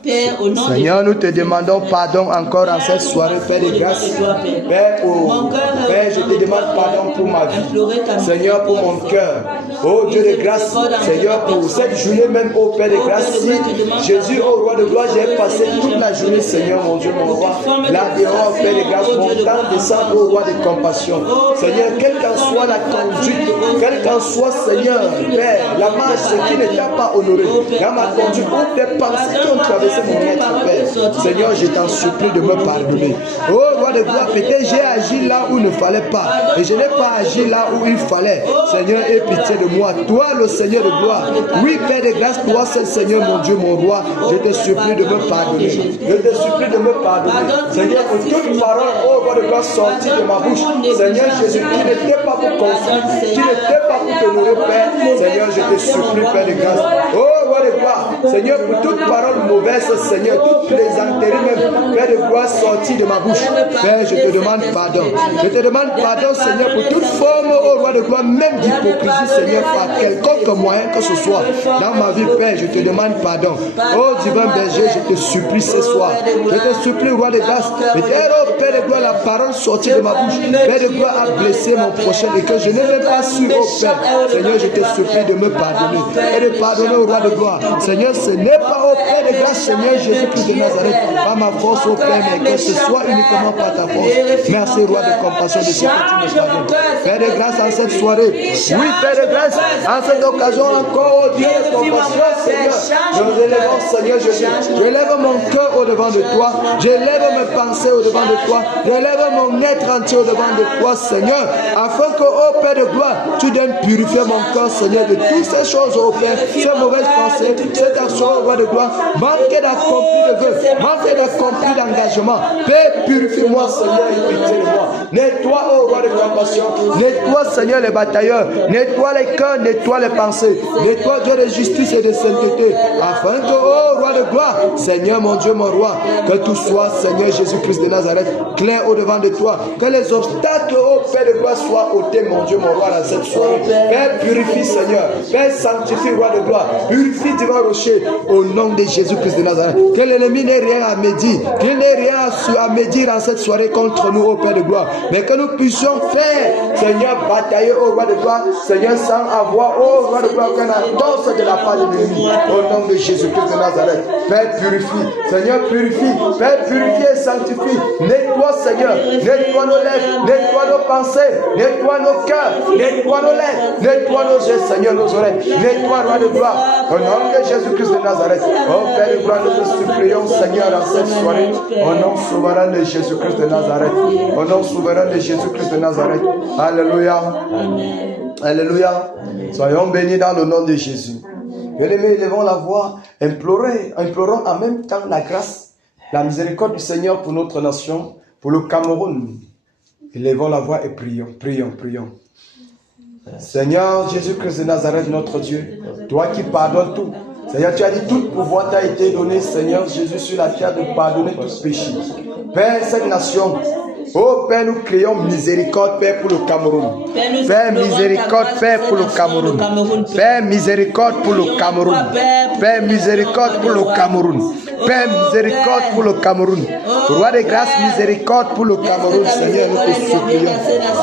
Père, au nom Seigneur, nous te demandons pardon encore en cette soirée, Père de grâce. Père, je te demande pardon pour ma vie. Seigneur, pour mon cœur. Oh Dieu de grâce, Seigneur, pour cette journée même, oh Père de grâce. Jésus, oh Roi de gloire, j'ai passé toute la journée, Seigneur, mon Dieu, mon roi. Là dehors, Père de grâce, mon temps descend, oh Roi de compassion. Seigneur, quelle qu'en soit la conduite, quelle qu'en soit, Seigneur, Père, la marche qui ne t'a pas honoré, dans ma conduite, ou tes pensées qui ont traversé mon être, Père. Seigneur, je t'en supplie de me pardonner. Oh Roi de gloire, peut-être j'ai agi là où il ne fallait pas, et je n'ai pas agi là où il fallait. Seigneur, aie pitié de moi. Toi, le Seigneur de gloire. Oui, Père de grâce, toi, c'est le Seigneur, mon Dieu, mon roi. Je te supplie de me pardonner. Je te supplie de me pardonner. Seigneur, pour toute parole, oh Roi de gloire, sortie de ma bouche. Seigneur Jésus, qui n'était pas pour construire, qui n'était pas pour t'honorer, Père. Seigneur, je te supplie, Père de grâce. Oh Roi de gloire, Seigneur, pour toute parole mauvaise, Seigneur, toute plaisanterie même, Père de gloire, sortie de ma bouche. Père, je te demande pardon. Je te demande pardon, Seigneur, pour toute forme, oh Roi de gloire, même d'hypocrisie, Seigneur, par quelconque moyen que ce soit. Dans ma vie, Père, je te demande pardon. Oh divin berger, je te supplie ce soir. Je te supplie, Roi de grâce. Peut-être, oh Père de gloire, la parole sortie de ma bouche, Père de gloire, a blessé mon prochain et que je n'ai même pas su, oh Père. Seigneur, je te supplie de me pardonner et de pardonner au Roi de gloire. Seigneur, ce n'est pas, oh Père de grâce, Seigneur Jésus-Christ de Nazareth, pas ma force, oh Père, mais que ce soit uniquement par ta force. Merci, Roi de compassion, de ce que tu me pardonnes. Père de grâce, en cette soirée, oui, Père de grâce, en cette occasion encore, oh Dieu de compassion, Seigneur, nous élevons, Seigneur Jésus, je lève mon cœur au devant de toi, je lève mes pensées au devant de toi, je lève mon être entier au devant de toi, Seigneur, afin que, oh Père de gloire, tu donnes purifier mon cœur, Seigneur, de toutes ces choses, oh Père, ces mauvaises pensées, cette action, oh Roi de gloire, manquer d'accompli de vœux, manquer d'accompli d'engagement. Père, purifie-moi, Seigneur, et pitié de moi. Nettoie, oh Roi de compassion, nettoie, Seigneur, les batailleurs, nettoie les cœurs, nettoie les pensées, nettoie, Dieu de justice et de sainteté, afin que, oh Roi de gloire, Seigneur, mon Dieu, mon roi, que tout soit, Seigneur Jésus-Christ de Nazareth, clair au devant de toi, que les obstacles, oh Père de gloire, soient ôtés, mon Dieu, mon roi, dans cette soirée. Père, purifie, Seigneur, Père, sanctifie, Roi de gloire, purifie, divin rocher, au nom de Jésus-Christ de Nazareth, que l'ennemi n'ait rien à me dire, qu'il n'ait rien à me dire en cette soirée contre nous, oh Père de gloire, mais que nous puissions faire, Seigneur, batailler, oh Roi de gloire, Seigneur, sans avoir, oh Roi de gloire, qu'un annonce de la part de l'ennemi, au nom de Jésus-Christ de Nazareth. Père, purifie, Seigneur, purifie, Père, purifie et sanctifie, nettoie, Seigneur, nettoie nos lèvres, nettoie nos pensées, nettoie nos cœurs, nettoie nos lèvres, nettoie nos yeux, Seigneur, nos oreilles, nettoie, Roi de gloire, au nom de Jésus-Christ de Nazareth. Oh Père de gloire, nous te supplions, Seigneur, dans cette soirée, au nom souverain de Jésus-Christ de Nazareth, au nom souverain de Jésus-Christ de Nazareth. Alléluia. Alléluia. Soyons bénis dans le nom de Jésus. Bien-aimés, élevons la voix, implorons en même temps la grâce, la miséricorde du Seigneur pour notre nation, pour le Cameroun. Élevons la voix et prions, prions. Seigneur Jésus-Christ de Nazareth, notre Dieu, toi qui pardonnes tout. Seigneur, tu as dit tout pouvoir t'a été donné, Seigneur Jésus, sur la terre de pardonner tout péché. Père, cette nation, oh Père, nous crions miséricorde, Père, pour le Cameroun. Père, miséricorde, Père, pour le Cameroun. Père, miséricorde pour le Cameroun. Père, miséricorde pour le Cameroun. Père, miséricorde pour le Cameroun. Roi de grâce, miséricorde pour le Cameroun, Seigneur, nous te supplions.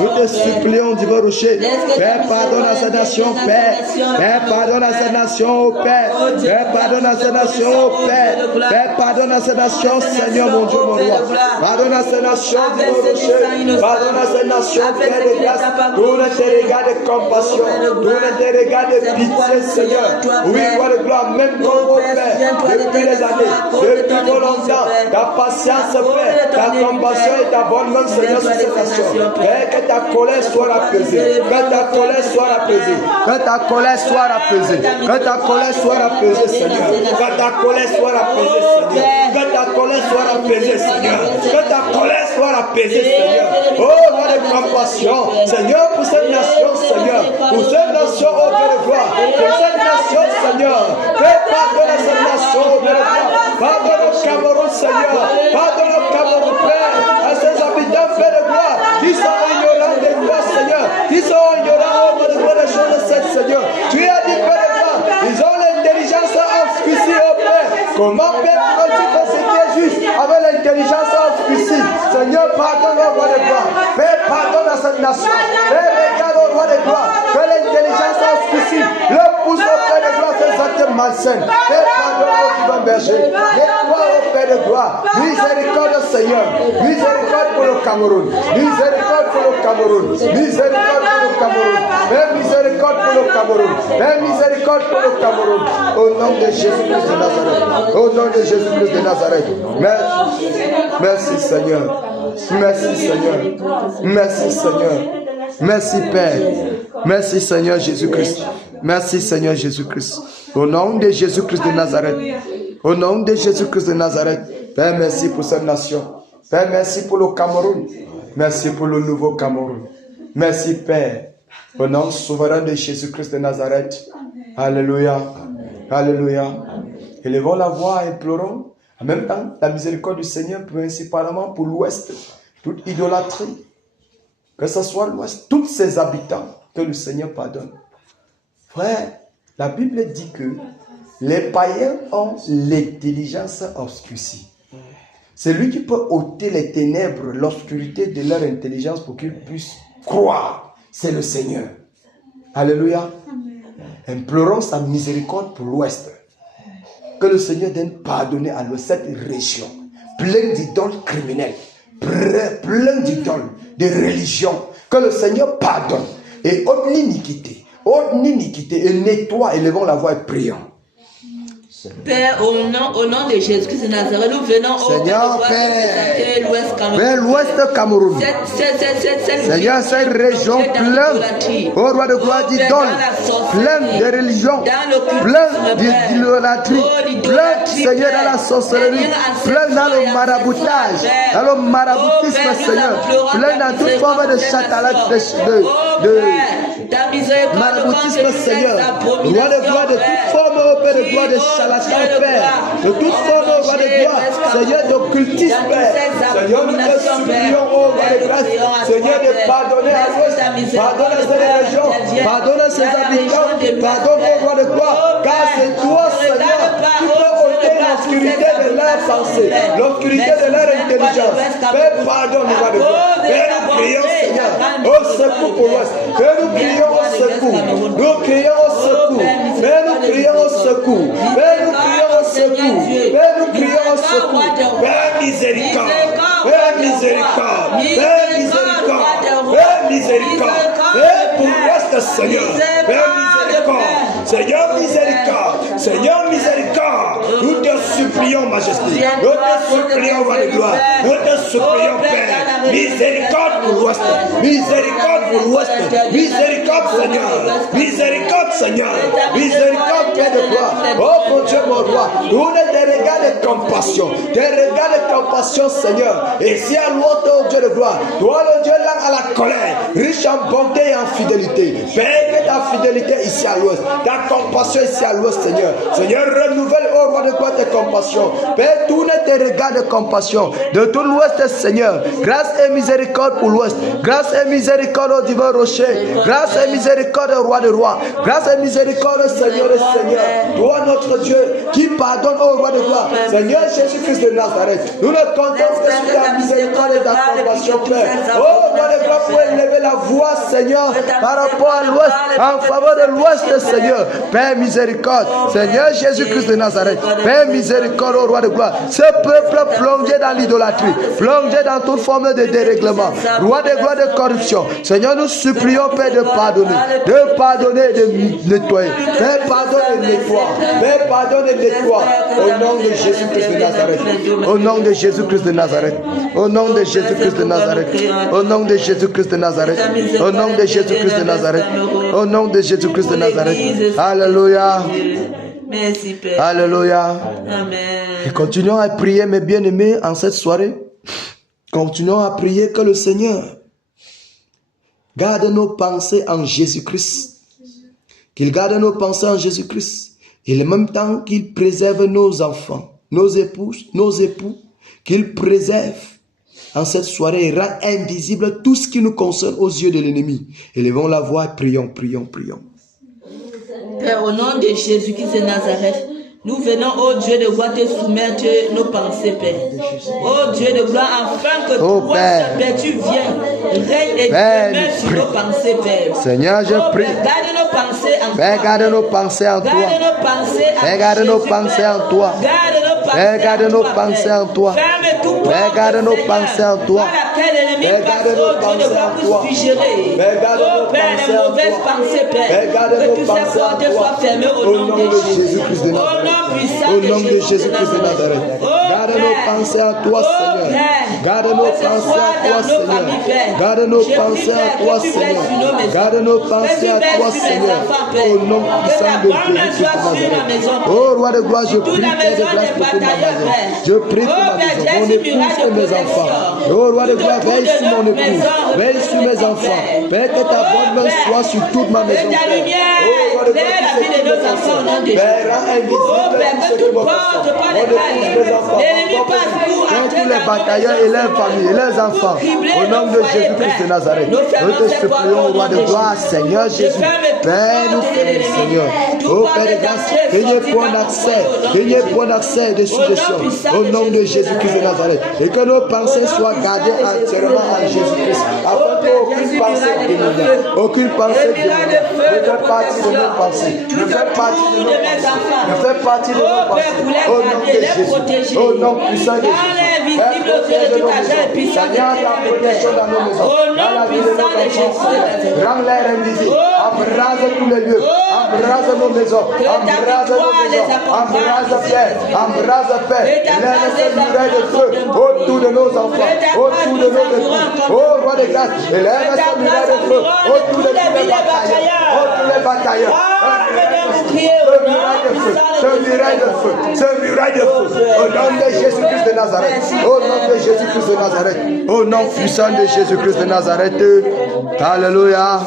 Nous te supplions, divin rocher. Père, pardonne à cette nation, Père. Père, pardonne à cette nation, oh Père. Père, pardonne à cette nation, oh Père. Père, pardonne à cette nation, Seigneur, mon Dieu, mon roi. Pardonne à cette nation, divin rocher. Pardonne à cette nation, Père de grâce. Tourne tes regards de compassion. Tourne tes regards de pitié, Seigneur. Oui, roi de gloire, même comme, oh Père, depuis les années. Depuis trop longtemps, ta patience, Père, ta compassion et ta bonne main, Seigneur, sur cette nation. Père, que ta colère soit apaisée. Que ta colère soit apaisée. Que ta colère soit apaisée. Que ta colère soit apaisée, Seigneur. Que ta colère soit apaisée, Seigneur. Que ta colère soit apaisée, Seigneur. Que ta colère soit apaisée, Seigneur. Oh, roi de compassion, Seigneur, pour cette nation, Seigneur. Pour cette nation, oh Dieu de gloire. Pour cette nation, Seigneur. Fais pardonner à cette nation, oh Dieu de gloire. Pardonne au Cameroun, Seigneur. Pardonne au Cameroun, Père. À ses habitants, Père de gloire, qui sont ignorants de toi, Seigneur. Qui sont ignorants, oh Dieu, des choses de cette, Seigneur. Tu as dit, Père de gloire, ils ont l'intelligence officielle, oh Père. Comment, Père, Seigneur, pardonne au roi de gloire. Père, pardonne à cette nation. Père, regarde au roi de gloire. Que l'intelligence obscurcie le pousse au Père de gloire, ces actes malsains. Père, pardonne au divin berger. Nettoie au Père de gloire. Miséricorde, Seigneur. Miséricorde pour le Cameroun. Miséricorde pour le Cameroun. Miséricorde pour le Cameroun. Père, miséricorde pour le Cameroun. Père, miséricorde pour le Cameroun. Au nom de Jésus-Christ de Nazareth. Au nom de Jésus-Christ de Nazareth. Merci Seigneur. Merci Seigneur. Merci Seigneur. Merci Père. Merci Seigneur Jésus-Christ. Merci Seigneur Jésus-Christ. Au nom de Jésus-Christ de Nazareth. Au nom de Jésus-Christ de Nazareth. Père, merci pour cette nation. Père, merci pour le Cameroun. Merci pour le nouveau Cameroun. Merci Père. Au nom souverain de Jésus-Christ de Nazareth. Alléluia. Alléluia. Élevons la voix, implorons. En même temps, la miséricorde du Seigneur, principalement pour l'Ouest, toute idolâtrie, que ce soit l'Ouest, tous ses habitants, que le Seigneur pardonne. Frère, la Bible dit que les païens ont l'intelligence obscurcie. C'est lui qui peut ôter les ténèbres, l'obscurité de leur intelligence pour qu'ils puissent croire. C'est le Seigneur. Alléluia. Implorons sa miséricorde pour l'Ouest. Que le Seigneur donne pardonner à cette région, pleine d'idoles criminelles, pleine d'idoles, de religions. Que le Seigneur pardonne et ôte l'iniquité, et nettoie, élevons la voix et prions. Père, au nom de Jésus-Christ de Nazareth, nous venons au Seigneur, Père, l'Ouest Cameroun. Seigneur, cette région pleine, au roi de gloire d'idoles, pleine de religions, pleine d'idolâtrie, pleine, Seigneur, dans la sorcellerie, pleine dans le maraboutage, dans le maraboutisme, Seigneur, pleine dans toute forme de chatalage, de maraboutisme, Seigneur, roi de gloire, de toute forme, au Père de gloire, de charlatan, Père, de toute forme, au roi de gloire, Seigneur, d'occultisme, Père, Seigneur, nous te supplions, au roi de grâce, Seigneur, de pardonner à l'Ouest, pardonne à cette région, pardonne à ses habitants, pardonne au roi de gloire, car c'est toi, Seigneur, qui peux ôter l'obscurité de leur pensée, l'obscurité de leur intelligence. Père, pardonne, roi de gloire. Père, nous prions, Seigneur, au secours pour l'Ouest. Père, nous crions au secours. Nous crions au secours. Père, nous crions au secours. Père, nous crions au secours. Père, nous crions au secours. Père, miséricorde. Père, miséricorde. Père, miséricorde. Père, miséricorde. Père, pour l'Ouest, Seigneur. Père, miséricorde. Seigneur, miséricorde. Seigneur, miséricorde. Nous te supplions, Majesté. Nous te supplions, roi de gloire. Nous te supplions, Père. Miséricorde pour l'Ouest. Miséricorde pour l'Ouest. Miséricorde, Seigneur. Miséricorde, Seigneur. Miséricorde, Père de gloire. Oh mon Dieu, mon roi. Nous des regards de compassion. Des regards de compassion, Seigneur. Et si à l'autre, oh Dieu de gloire, toi le Dieu là à la colère, riche en bonté et en fidélité. Père, que ta fidélité ici à l'Ouest. Ta compassion ici à l'Ouest, Seigneur. Seigneur, renouvelle, oh roi de gloire, tes compassions. Père, tourne tes regards de compassion de tout l'Ouest, Seigneur. Grâce et miséricorde pour l'Ouest. Grâce et miséricorde au divin rocher. Grâce et miséricorde au roi de rois. Grâce et miséricorde, Seigneur et Seigneur. Toi, notre Dieu, qui pardonne au roi de gloire. Seigneur Jésus-Christ de Nazareth. Nous ne comptons que sur ta miséricorde et ta compassion, Père. Oh, roi de gloire, pour élever la voix, Seigneur, par rapport à l'Ouest, en faveur de l'Ouest, Seigneur. Père miséricorde. Seigneur Jésus-Christ de Nazareth. Père miséricorde au roi de gloire. Ce peuple plongé dans l'idolâtrie, plongé dans toute forme de dérèglement, roi de gloire, de corruption. Seigneur, nous supplions, Père, de pardonner et de nettoyer. Père, pardonne et nettoie. Père, pardonne et nettoie. Au nom de Jésus-Christ de Nazareth. Au nom de Jésus-Christ de Nazareth. Au nom de Jésus-Christ de Nazareth. Au nom de Jésus-Christ de Nazareth. Au nom de Jésus-Christ de Nazareth. Au nom de Jésus-Christ de Nazareth. Alléluia. Merci, Père. Alléluia. Amen. Et continuons à prier, mes bien-aimés, en cette soirée. Continuons à prier que le Seigneur garde nos pensées en Jésus-Christ. Qu'il garde nos pensées en Jésus-Christ. Et en même temps qu'il préserve nos enfants, nos épouses, nos époux. Qu'il préserve en cette soirée et rend invisible tout ce qui nous concerne aux yeux de l'ennemi. Élevons la voix et prions, prions, prions. Père, au nom de Jésus-Christ de Nazareth, Nous venons, oh Dieu de gloire, te soumettre nos pensées, Père. Oh Dieu de gloire, afin que toi, Père, tu viennes, règne et demeure sur nos pensées, Père. Seigneur, je prie. Garde nos pensées en toi. Père, garde nos pensées en toi. Père, garde nos pensées en toi. Père, garde nos pensées en toi. Père, garde nos pensées en toi. Père, garde nos pensées en toi. Père, garde nos pensées en toi. Père, garde nos pensées en toi. Au nom de Jésus-Christ de Nazareth. Au nom de Jésus-Christ de Nazareth. Garde nos pensées en toi, Seigneur. Garde nos pensées en toi, Seigneur. Garde nos pensées en toi, Seigneur. Garde nos pensées en toi, Seigneur. Au nom puissant de Jésus-Christ de Nazareth. Oh, roi de gloire, je prie Père de grâce pour ma maison. Je prie pour ma maison, mon épouse et mes enfants. Oh, roi de gloire, veille sur mon épouse, veille sur mes enfants. Père, que ta bonne main soit sur toute ma maison. Oh, roi de gloire, Père, rends invisible tout ce qui me concerne. Mon épouse, mes enfants. Père, tous les batailleurs et leurs familles et leurs enfants. Au nom de Jésus-Christ de Nazareth. Nous te supplions, roi de gloire, Seigneur Jésus. Père, nous fermons, Seigneur. Oh, Père de grâce, ayez point d'accès, ayez point d'accès de suggestion. Au nom de Jésus-Christ de Nazareth. Et que nos pensées soient gardées entièrement en Jésus-Christ. Afin qu'aucune pensée démoniaque, aucune pensée démoniaque ne fait partie de nos pensées, ne fait partie de nos pensées, ne fait partie de nos pensées. Au nom de Jésus, au nom puissant de Jésus. Père, protège nos maisons. Seigneur, ta protection dans nos maisons. Dans la vie de nos enfants, rends-les invisibles. Embrase tous les lieux. Embrase nos maisons. Embrase nos maisons. Embrase Père. Embrase Père. Lève ce muraille de feu autour de nos enfants, autour de nos époux. Oh, roi de grâce, lève ce muraille de feu autour de tous les batailleurs. Autour les batailleurs. Ce muraille de feu. Ce muraille de feu. Au nom de Jésus-Christ de Nazareth. Au nom de Jésus-Christ de Nazareth. Au nom puissant de Jésus-Christ de Nazareth. Alléluia.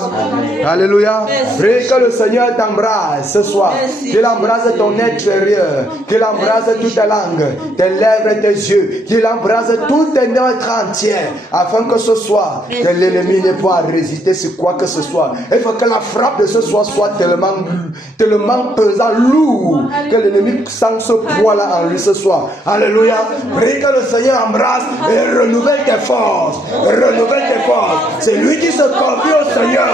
Alléluia. Prie que le Seigneur t'embrasse ce soir. Qu'il embrasse ton intérieur. Qu'il embrasse toute ta langue, tes lèvres et tes yeux. Qu'il embrasse tout tes notre entière. Afin que ce soir, que l'ennemi n'ait pas à résister sur quoi que ce soit. Il faut que la frappe de ce soir soit tellement pesant, lourd, que l'ennemi sent ce poids-là en lui ce soir. Alléluia. Prie que le Seigneur embrasse et renouvelle tes forces. Renouvelle tes forces. C'est lui qui se confie au Seigneur.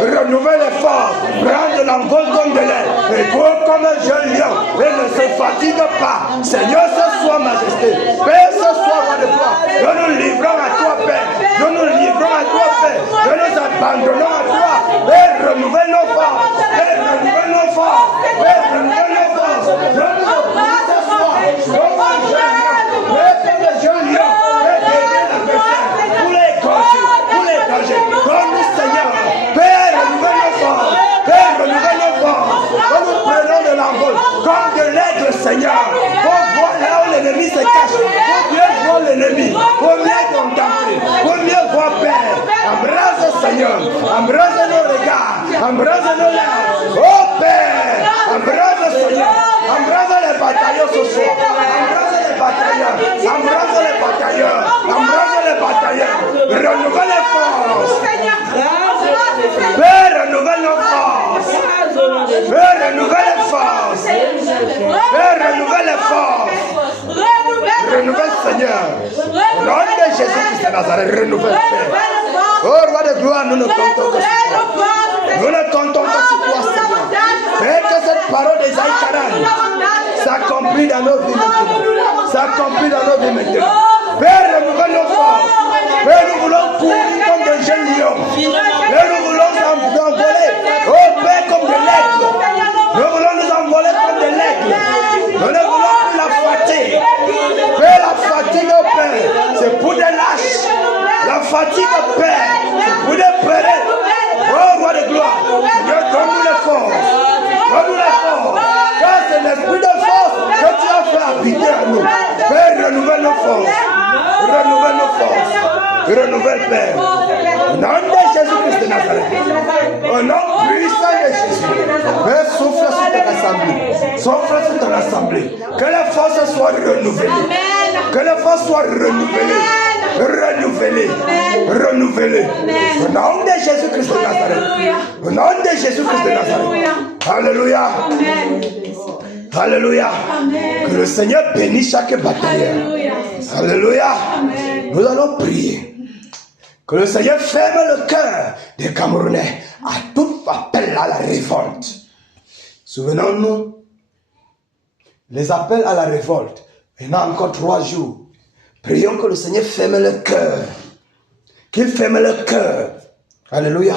Renouvelle les forces. Prends de l'envol comme de l'air. Et cours comme un jeune lion. Et ne se fatigue pas. Seigneur, ce soir, majesté. Père, ce soir, roi de gloire. Nous nous livrons à toi, Père. Nous nous livrons à toi, Père. Nous nous abandonnons à toi. Père, renouvelle nos forces. Père, renouvelle nos forces. Père, renouvelle nos forces. Nous nous opposons ce soir. Comme un jeune lion. Père, comme un jeune lion. Père, guérir l'adversaire. Tous les dangers. Comme nous, Seigneur. Père, renouvelle nos forces. Père, renouvelle nos forces. Quand nous prenons de l'envol, comme de l'aigle, Seigneur, pour voir là où l'ennemi se cache, pour mieux voir l'ennemi, pour mieux contempler, pour mieux voir Père. Embrasse, Seigneur, embrasse nos regards, embrasse nos lèvres. Oh Père, embrasse, Seigneur, embrasse les bataillons ce soir, embrasse les batailleurs, embrasse les batailleurs, embrasse les batailleurs, renouvelle les forces. Père, renouvelle nos forces. Père, renouvelle les forces. Père, renouvelle les forces. Renouvelle, Seigneur. Au nom de Jésus-Christ de Nazareth, renouvelle, Père. Oh, roi de gloire, nous ne comptons que sur toi. Nous ne comptons que sur toi, Seigneur. Père, que cette parole d'Isaïe 40 s'accomplit dans nos vies maintenant. S'accomplit dans nos vies maintenant. Père, renouvelle nos forces. Père, nous voulons courir comme des jeunes lions. Père, nous voulons nous envoler. Oh Père, comme de l'aigle. Nous voulons nous envoler comme de l'aigle. Nous ne voulons plus la fatigue. Père, la fatigue, oh Père, c'est pour des lâches. La fatigue, oh Père, c'est pour des pérés. Oh roi de gloire, Seigneur, donne-nous les forces. Donne-nous les forces. Car c'est l'esprit de force que tu as fait habiter à nous. Père, renouvelle nos forces. Renouvelle nos forces. Renouvelle, Père. Au nom de Jésus-Christ de Nazareth. Au nom puissant de Jésus. Père, souffle sur ton assemblée. Souffle sur ton assemblée. Que les forces soient renouvelées. Que les forces soient renouvelées. Renouvelées. Renouvelées. Au nom de Jésus-Christ de Nazareth. Au nom de Jésus-Christ de Nazareth. Alléluia. Alléluia. Que le Seigneur bénisse chaque batailleur. Alléluia. Nous allons prier. Que le Seigneur ferme le cœur des Camerounais à tout appel à la révolte. Souvenons-nous, les appels à la révolte. Il y en a encore 3 jours. Prions que le Seigneur ferme le cœur. Qu'il ferme le cœur. Alléluia.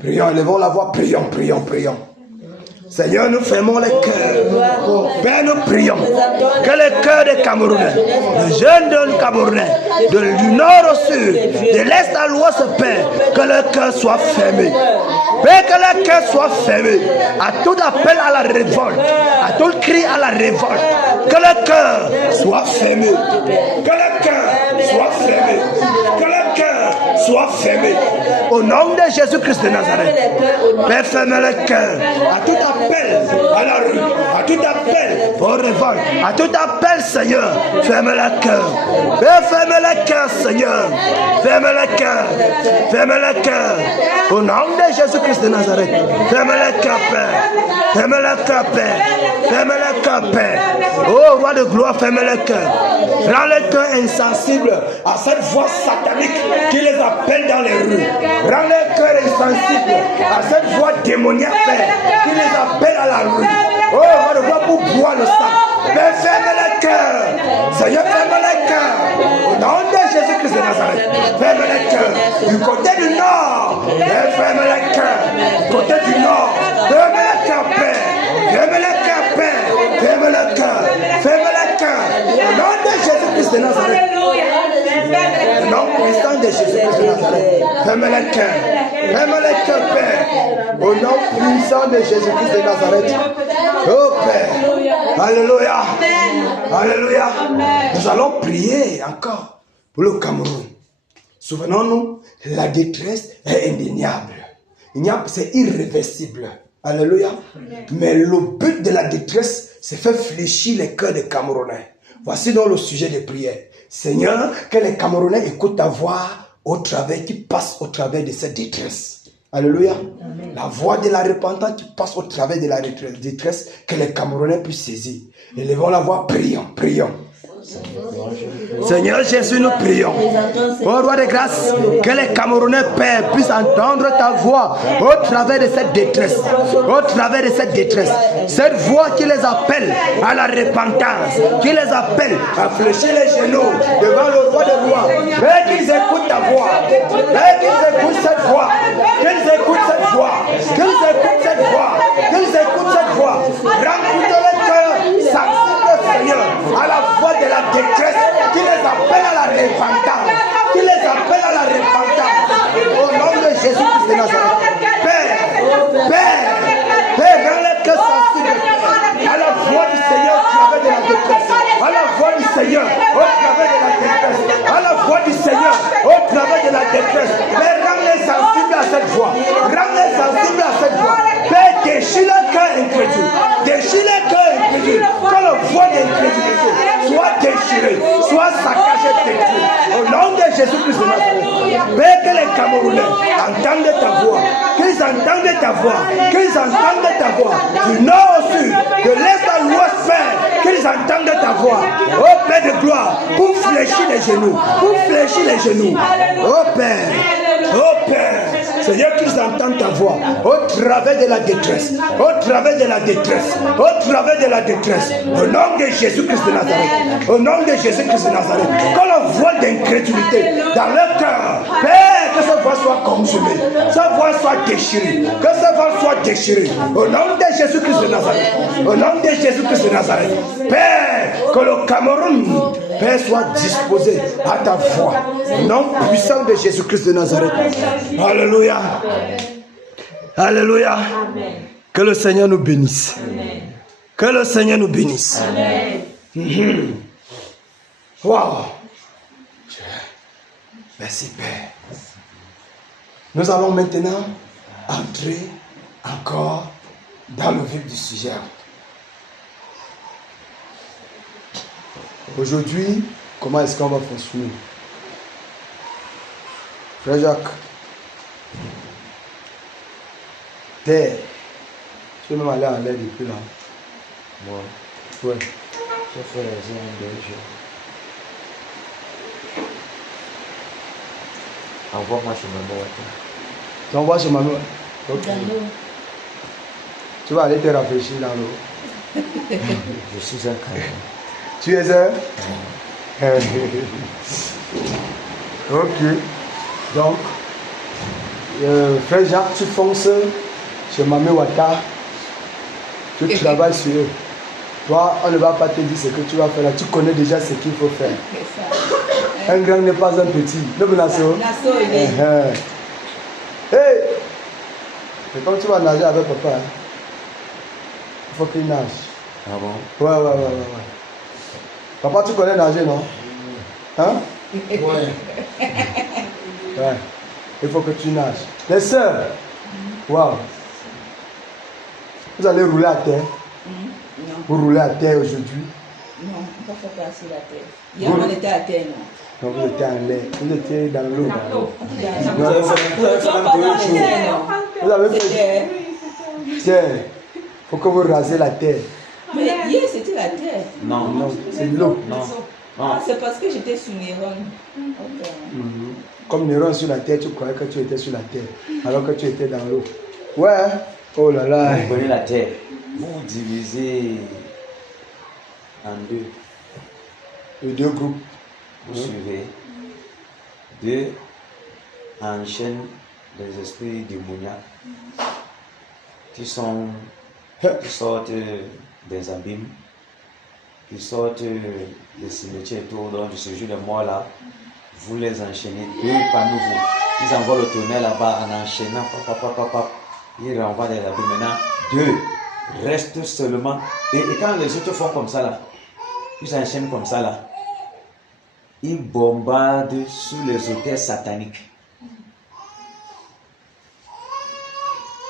Prions, élevons la voix, prions, prions, prions. Seigneur, nous fermons les cœurs. Père, nous prions que le cœur des Camerounais, les jeunes de Camerounais, du nord au sud, de l'est à l'ouest, Père, que le cœur soit fermé. Père, que le cœur soit fermé à tout appel à la révolte, à tout cri à la révolte. Que le cœur soit fermé. Que le cœur soit fermé. Que le cœur soit fermé. Au nom de Jésus-Christ de Nazareth. Père, ferme le cœur à tout appel à la rue, à tout appel au révolte, à tout appel, Seigneur. Ferme le cœur. Père, ferme le cœur, Seigneur. Ferme le cœur. Ferme le cœur. Au nom de Jésus-Christ de Nazareth. Ferme le cœur, Père. Ferme le cœur, Père. Ferme le cœur, Père. Oh, roi de gloire, ferme le cœur. Rends le cœur insensible à cette voix satanique qui les appelle dans les rues. Rends le cœur insensible à cette voix démoniaque, Père, qui les appelle à la rue. Oh, roi de gloire, pour boire le sang. Père, ferme le cœur. Seigneur, ferme le cœur. Au nom de Jésus-Christ de Nazareth. Ferme le cœur. Du côté du nord. Père, ferme le cœur. Du côté du nord. Ferme le cœur, Père. Ferme le cœur, Père. Ferme le cœur. Ferme le cœur. Au nom de Jésus-Christ de Nazareth. Au nom puissant de Jésus-Christ de Nazareth. Ferme le cœur. Ferme le cœur, Père. Au nom puissant de Jésus-Christ de Nazareth. Oh Père. Alléluia. Alléluia. Nous allons prier encore pour le Cameroun. Souvenons-nous, la détresse est indéniable. C'est irréversible. Alléluia. Mais le but de la détresse, c'est faire fléchir les cœurs des Camerounais. Voici donc le sujet des prières. Seigneur, que les Camerounais écoutent ta voix au travers, qui passe au travers de cette détresse. Alléluia. Amen. La voix de la repentance qui passe au travers de la détresse, que les Camerounais puissent saisir. Élevons la voix, prions, prions. Seigneur Jésus, nous prions. Ô roi de grâce, que les Camerounais, Père, puissent entendre ta voix au travers de cette détresse. Au travers de cette détresse. Cette voix qui les appelle à la repentance, qui les appelle à fléchir les genoux devant le roi des rois. Père, qu'ils écoutent ta voix. Père, qu'ils écoutent cette voix. Qu'ils écoutent cette voix. Qu'ils écoutent cette voix. Qu'ils écoutent cette voix. Remplis de leur cœur sensible, Seigneur, à la voix de la détresse qui les appelle à la repentance. Qui les appelle à la repentance. Au nom de Jésus-Christ de Nazareth. Père, Père, Père, rends le cœur sensible à la voix du Seigneur au travers de la détresse. À la voix du Seigneur au travers de la détresse. À la voix du Seigneur au travers de la détresse. Père, rends-les sensibles à cette voix. Rends-les sensibles à cette voix. Père, déchire le cœur incrédule. Déchire le cœur incrédule. Que la voix d'incrédulité soit déchirée, soit saccagée, détruite. Au nom de Jésus-Christ de Nazareth. Père, que les Camerounais entendent ta voix. Qu'ils entendent ta voix. Qu'ils entendent ta voix. Du nord au sud, de l'est à l'ouest, Père. Qu'ils entendent ta voix. Oh Père de gloire, pour fléchir les genoux. Pour fléchir les genoux. Oh Père. Oh Père. Seigneur, qu'ils entendent ta voix au travers de la détresse, au travers de la détresse, au travers de la détresse, au nom de Jésus-Christ de Nazareth, au nom de Jésus-Christ de Nazareth, que la voix d'incrédulité dans leur cœur, Père, que cette voix soit consumée, cette voix soit déchirée, que cette voix soit déchirée, au nom de Jésus-Christ de Nazareth, au nom de Jésus-Christ de Nazareth, Père, que le Cameroun, Père, soit disposé à ta voix, au nom puissant de Jésus-Christ de Nazareth. Alléluia. Alléluia. Amen. Que le Seigneur nous bénisse. Amen. Que le Seigneur nous bénisse. Amen. Wow. Merci Père. Nous allons maintenant entrer encore dans le vif du sujet. Aujourd'hui, comment est-ce qu'on va fonctionner? Frère Jacques. Terre. Je vais même aller en l'air depuis là. Moi, Ouais. je fais les un 2 jours. Envoie-moi chez maman. Tu envoies chez maman. Ok. Dans l'eau. Tu vas aller te rafraîchir dans l'eau. Je suis un caillou. Tu es un? Ok. Donc, frère Jacques, tu fonces chez Mamé Wata. Tu travailles sur eux. Toi, on ne va pas te dire ce que tu vas faire là. Tu connais déjà ce qu'il faut faire. C'est ça. Un grand n'est pas un petit. Le Nasso. Nasso, il est. Hey! C'est comme tu vas nager avec papa. Hein. Il faut qu'il nage. Ah bon? Ouais. Papa, tu connais nager, non? Hein? Ouais. Ouais. Il faut que tu nages. Les sœurs, waouh. Vous allez rouler à terre. Non, Vous roulez à terre aujourd'hui. non, on ne peut pas passer la terre. Hier, on était à terre, non? Donc vous étiez en l'air. Vous étiez dans l'eau. Vous avez fait même deux jours. Vous avez fait C'était. terre. Il faut que vous rasez la terre. Mais hier, c'était la terre. Non, Non, c'est l'eau. non. Ah, c'est parce que j'étais sous Néron. Ok. Comme Néron sur la terre, tu croyais que tu étais sur la terre. Alors que tu étais dans l'eau. Ouais. Oh là là. Vous prenez la terre. Vous divisez en deux. Les deux groupes. Vous suivez. Deux enchaînent les esprits démoniaques qui sortent des abîmes, qui sortent des cimetières autour donc du séjour des morts là. Vous les enchaînez deux parmi vous. Ils envoient le tonnerre là-bas en enchaînant. Ils renvoient des abîmes. Maintenant, deux restent seulement. Et quand les autres font comme ça là, ils enchaînent comme ça là. Ils bombardent sur les autels sataniques.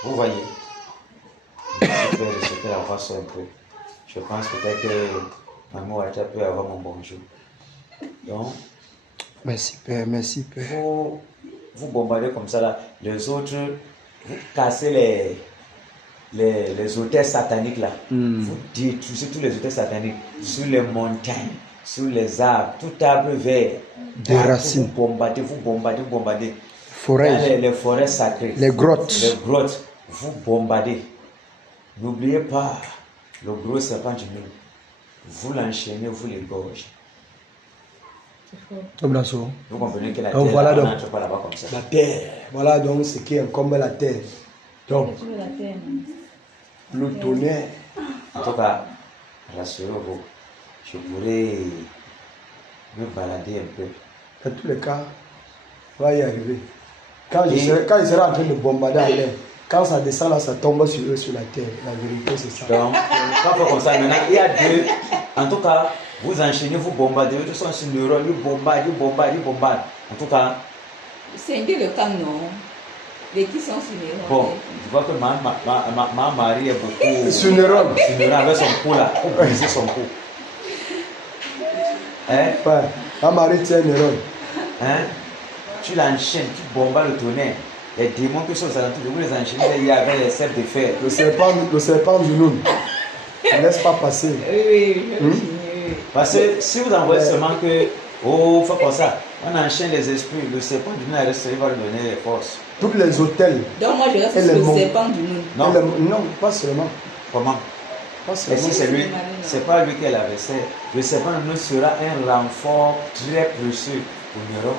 Vous voyez? Je vais recevoir la voix un peu. Je pense peut-être que Maman Wata peut avoir mon bonjour. Donc, Merci Père, merci Père. vous bombardez comme ça là. Les autres, vous cassez les autels sataniques là. Vous détruisez tous les autels sataniques sur les montagnes, sur les arbres, tout arbre vert. Des racines. Vous bombardez. Forêt. Dans les forêts sacrées. Les grottes. Les grottes. Vous bombardez. N'oubliez pas le gros serpent du Nil. Vous l'enchaînez, vous l'égorgez. Comme la sauce. Vous comprenez que la Donc terre, voilà on donc. n'entre pas là-bas comme ça. La terre. Voilà donc ce qui incombe la terre. Donc, Tu veux la terre, non? le tonnerre. En tout cas, rassurez-vous, je pourrais me balader un peu. Dans tous les cas, on va y arriver. Quand il sera en train de bombarder à l'air, quand ça descend là, ça tombe sur eux, sur la terre. La vérité, c'est ça. Donc, quand on fait comme ça, maintenant, il y a deux. En tout cas, vous enchaînez, vous bombardez. Eux sont sur le rôle, ils bombardent. En tout cas, C'est le camp, non? Les qui sont sur Néron. bon, je vois que ma mari est beaucoup. Sur Néron. Sur Néron, avec son cou là, pour briser son cou. Hein? Ouais. Ma mari tient Néron. Hein? Tu l'enchaînes, tu bombardes le tonnerre. Les démons qui sont aux alentours, vous les enchaînez, il y avait les serpents de fer. Le serpent du Noun. Ne laisse pas passer. Oui. Parce que si vous envoyez seulement que, oh, faut comme ça, on enchaîne les esprits, le serpent du Nil reste, il va lui donner les forces. Tous les hôtels. Donc moi je reste Et sur les le monts. serpent du monde. Non. Non, pas seulement. Comment? Pas Et seulement. si c'est lui, c'est pas lui qui est l'adversaire. Le serpent du Nil sera un renfort très précieux pour Néron.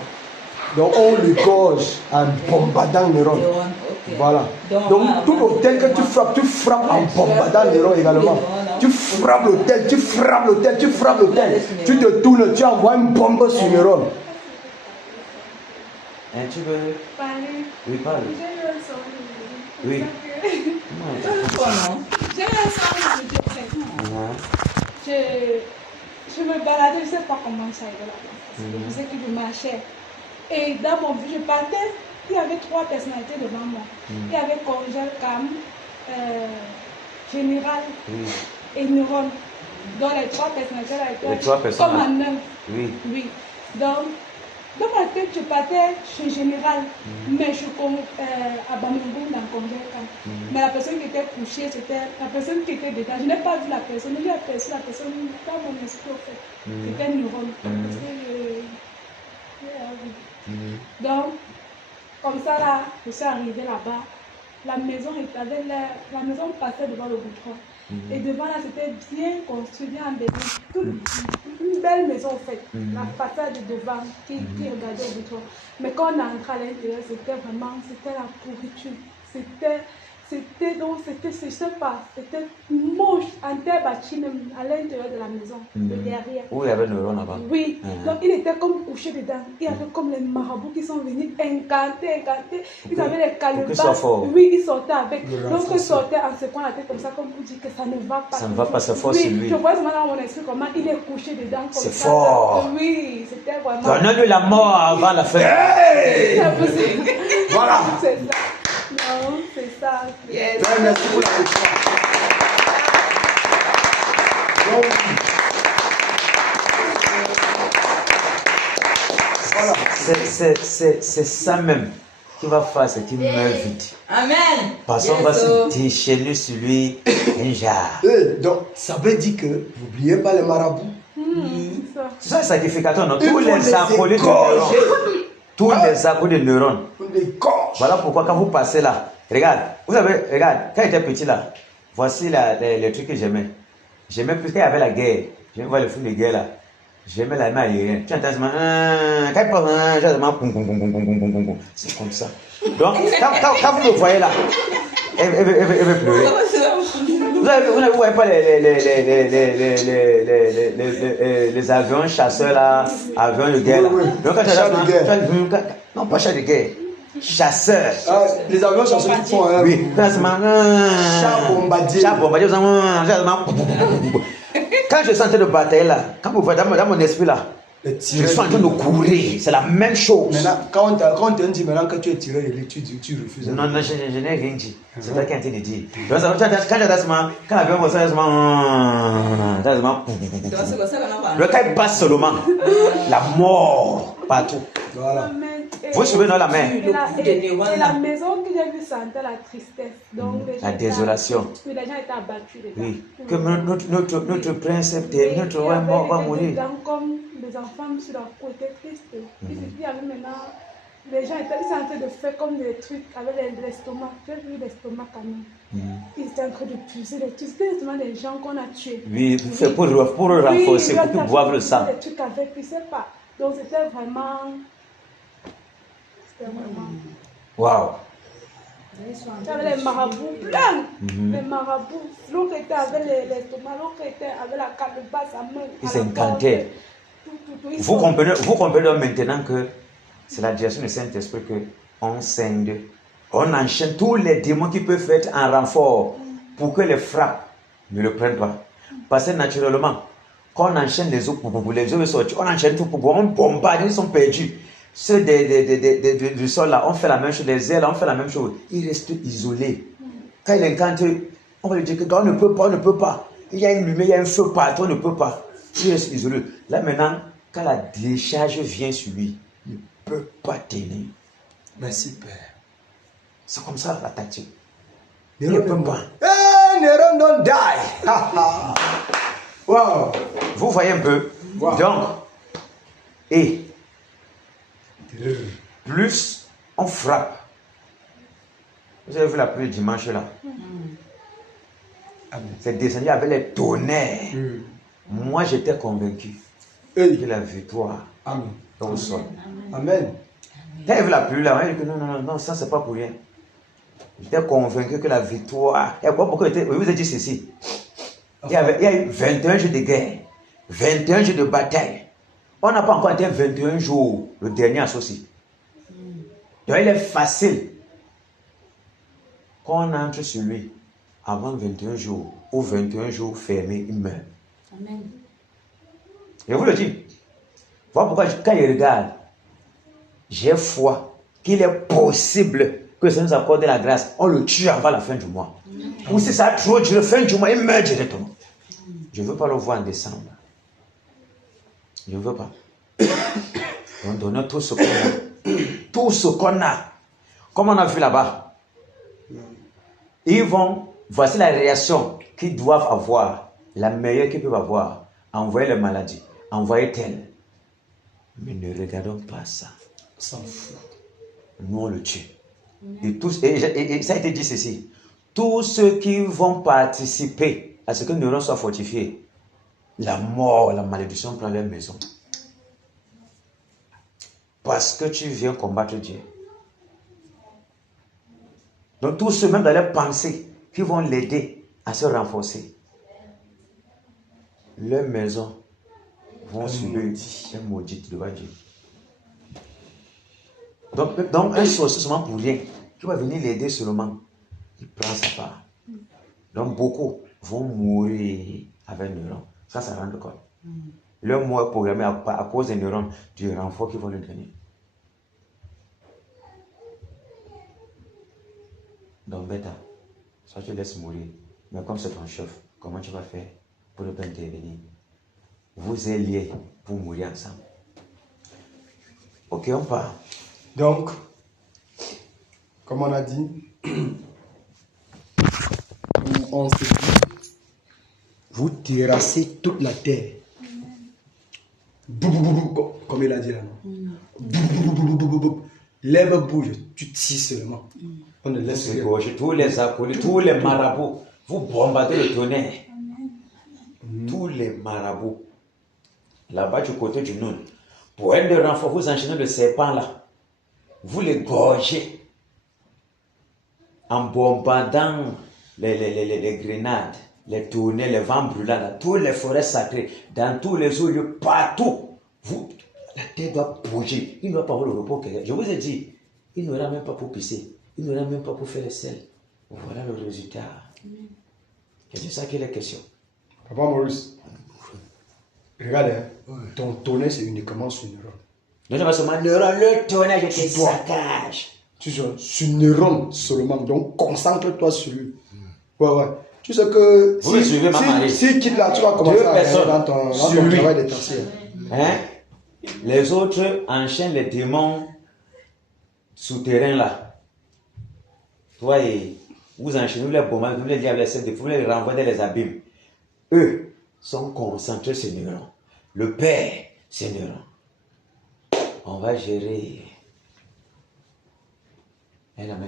Donc on le gorge en bombardant Néron. Néron, ok. Voilà. Donc tout l'hôtel que tu frappes en bombardant Néron également. Tu frappes l'hôtel. Tu te tournes, tu envoies une bombe sur Néron. Hein, tu veux? Parler. Oui, parle. J'ai eu un son. Oui. Comment? J'ai eu un son, je dis, je me baladais, je ne sais pas comment ça allait là-bas. Je sais que je marchais. Et dans mon but, je partais, il y avait 3 personnalités devant moi. Il y avait Congel, Cam, Général et Neuron. Donc les 3 personnalités là étaient Les 3 personnes comme là. en 9. Oui. Oui. Donc, Dans ma tête, je partais chez Général, mais je à Bamangou dans Convaincant. Mais la personne qui était couchée, c'était la personne qui était dedans. Je n'ai pas vu la personne, j'ai aperçu la personne dans mon esprit, en fait. C'était un neurone. Donc, comme ça, là, je suis arrivée là-bas. La maison passait devant le goudron. Et devant là, c'était bien construit, bien embelli. Une belle maison en fait. La façade de devant qui regardait au goudron. Mais quand on est entré à l'intérieur, c'était la pourriture. C'était moche, en terre bâtie même à l'intérieur de la maison, de derrière. Où il y avait le neuron là-bas? Oui, donc il était comme couché dedans. Il y avait comme les marabouts qui sont venus incanter. Ils avaient les calebasses. Oui, ils sortaient avec. Donc ils sortaient en secouant la tête comme ça, comme pour dire que ça ne va pas. Ça ne va pas, c'est fort oui, sur lui. Je vois seulement dans mon esprit comment il est couché dedans. C'est fort. Oui, c'était vraiment. Donne-lui la mort avant la fin. Hey! Voilà. C'est ça. Non, c'est ça. Yes. Merci pour la victoire. Voilà. C'est ça même qui va faire ce qui meurt vite. Amen. Parce qu'on va se déchaîner sur lui un genre. Donc, ça veut dire que n'oubliez pas les marabouts. C'est ça le sacrificateur, non? Tous les acolytes de neurones. Tous les acolytes de neurones. Voilà pourquoi quand vous passez là, regarde, quand j'étais petit là, voici les trucs que j'aimais. J'aimais plus quand il y avait la guerre. J'aimais voir le film de guerre là. J'aimais la main aérienne. Tu entends seulement, quand il passe, j'ai c'est comme ça. Donc, quand vous me voyez là, elle veut pleurer. Vous ne voyez pas les avions chasseurs là, avions de guerre là. Donc, quand non, pas char de guerre. Chasseurs. Les avions chasseurs qui font un. Oui, Char bombardier. Char bombardier. Quand je sentais de bataille là, quand vous voyez dans mon esprit là, je suis en train de courir. C'est la même chose. Maintenant, quand on te dit maintenant que tu es tiré de lui, tu refuses. Non, je n'ai rien dit. C'est toi qui as été dit. Quand l'avion va faire quand il passe seulement, la mort partout. Voilà. Vous suivez dans la main. Et la maison que j'ai vue sentait la tristesse. Donc, la désolation. Les gens étaient abattus. Oui. Que notre prince est notre roi mort va mourir. Comme les enfants sur leur côté triste. Il y avait maintenant, les gens étaient en train de faire comme des trucs avec l'estomac. J'ai vu l'estomac quand même. Ils étaient en train de puiser les trucs. C'était justement des gens qu'on a tués. Oui, c'est pour renforcer, pour boire le sang. Des trucs avec, je ne sais pas. Donc c'était vraiment. Waouh! Tu avais les marabouts pleins. Les marabouts. L'autre était avec l'estomac, l'autre était avec la calebasse à main. Ils s'incantaient. Vous comprenez donc maintenant que c'est la direction du Saint-Esprit qu'on scinde. On enchaîne tous les démons qui peuvent être en renfort pour que les frappes ne le prennent pas. Parce que naturellement, quand on enchaîne les autres, les autres sortent, on enchaîne tout pour on bombarde, ils sont perdus. Ceux du sol là, on fait la même chose, les ailes, on fait la même chose. Ils restent isolés. Quand il incante, on va lui dire que on ne peut pas. Il y a une lumière, il y a un feu partout, on ne peut pas. Il reste isolé. Là maintenant, quand la décharge vient sur lui, il ne peut pas tenir. Merci Père. C'est comme ça la tactique. Il ne peut pas. Hey, Néron don't die. Wow. Vous voyez un peu. Wow. Donc, et plus on frappe. Vous avez vu la pluie dimanche là. C'est descendu avec les tonnerres. Moi j'étais convaincu que la victoire est au sol. Amen. Quand il y avait la pluie là, on a dit que non, ça c'est pas pour rien. J'étais convaincu que la victoire. Et pourquoi je vous ai dit ceci? Il y a eu 21 jours de guerre, 21 jours de bataille. On n'a pas encore été 21 jours, le dernier associé. Donc il est facile. Quand on entre sur lui, avant 21 jours, ou 21 jours fermés, il meurt. Amen. Je vous le dis. Voilà pourquoi quand il regarde, j'ai foi qu'il est possible que ça nous accorde la grâce. On le tue avant la fin du mois. Ou si ça a trop duré, fin du mois, il meurt directement. Je ne veux pas le voir en décembre. Je ne veux pas. Donc, donnons tout ce qu'on a. Tout ce qu'on a. Comme on a vu là-bas. Voici la réaction qu'ils doivent avoir. La meilleure qu'ils peuvent avoir. Envoyer les maladies. Envoyer tel. Mais ne regardons pas ça. On s'en fout. Nous, on le tue. Et ça a été dit ceci. Tous ceux qui vont participer à ce que nos neurones soient fortifiés, la mort, la malédiction prend leur maison. Parce que tu viens combattre Dieu. Donc tous ceux même dans leurs pensées qui vont l'aider à se renforcer, leurs maisons vont subir un maudit devant Dieu. Donc un sorcier seulement pour rien, qui va venir l'aider seulement, il prend sa part. Donc beaucoup vont mourir avec neurones. Ça rend compte. Leur mort est programmé à cause des neurones, du renfort qu'ils vont lui donner. Donc bêta, soit tu laisses mourir, mais comme c'est ton chef, comment tu vas faire pour ne pas intervenir? Vous êtes liés pour mourir ensemble. Ok, on part. Donc, comme on a dit, on se dit, vous terrassez toute la terre. Comme il a dit là. L'herbe bouge, tu tires seulement. On ne laisse rien. Tous les acolytes, tous les marabouts, vous bombardez le tonnerre. Tous les marabouts, là-bas du côté du Noun, pour être de renfort, vous enchaînez le serpent là. Vous les gorgez en bombardant les grenades, les tonnerres, les vents brûlants, dans toutes les forêts sacrées, dans tous les eaux, partout. La terre doit bouger. Il ne doit pas avoir le repos. Je vous ai dit, il n'aura même pas pour pisser. Il n'aura même pas pour faire le sel. Voilà le résultat. C'est de ça qu'il est question. Papa Maurice, regarde, ton tonnerre c'est uniquement sur neurone. Non, non, seulement neurone, le tonnerre, je te saccage. Tu sais, sur neurone seulement. Donc concentre-toi sur lui. Ouais. Tu sais que vous me suivez, ma Marie. Si quitte là, tu vas commencer à aller dans ton travail de tertiaire. Hein? Les autres enchaînent les démons souterrains là. Toi et vous enchaînez, vous les bombardez, vous les diables, vous les renvoyez dans les abîmes. Eux sont concentrés sur neurones. Le Père, c'est neurones. On va gérer. La main.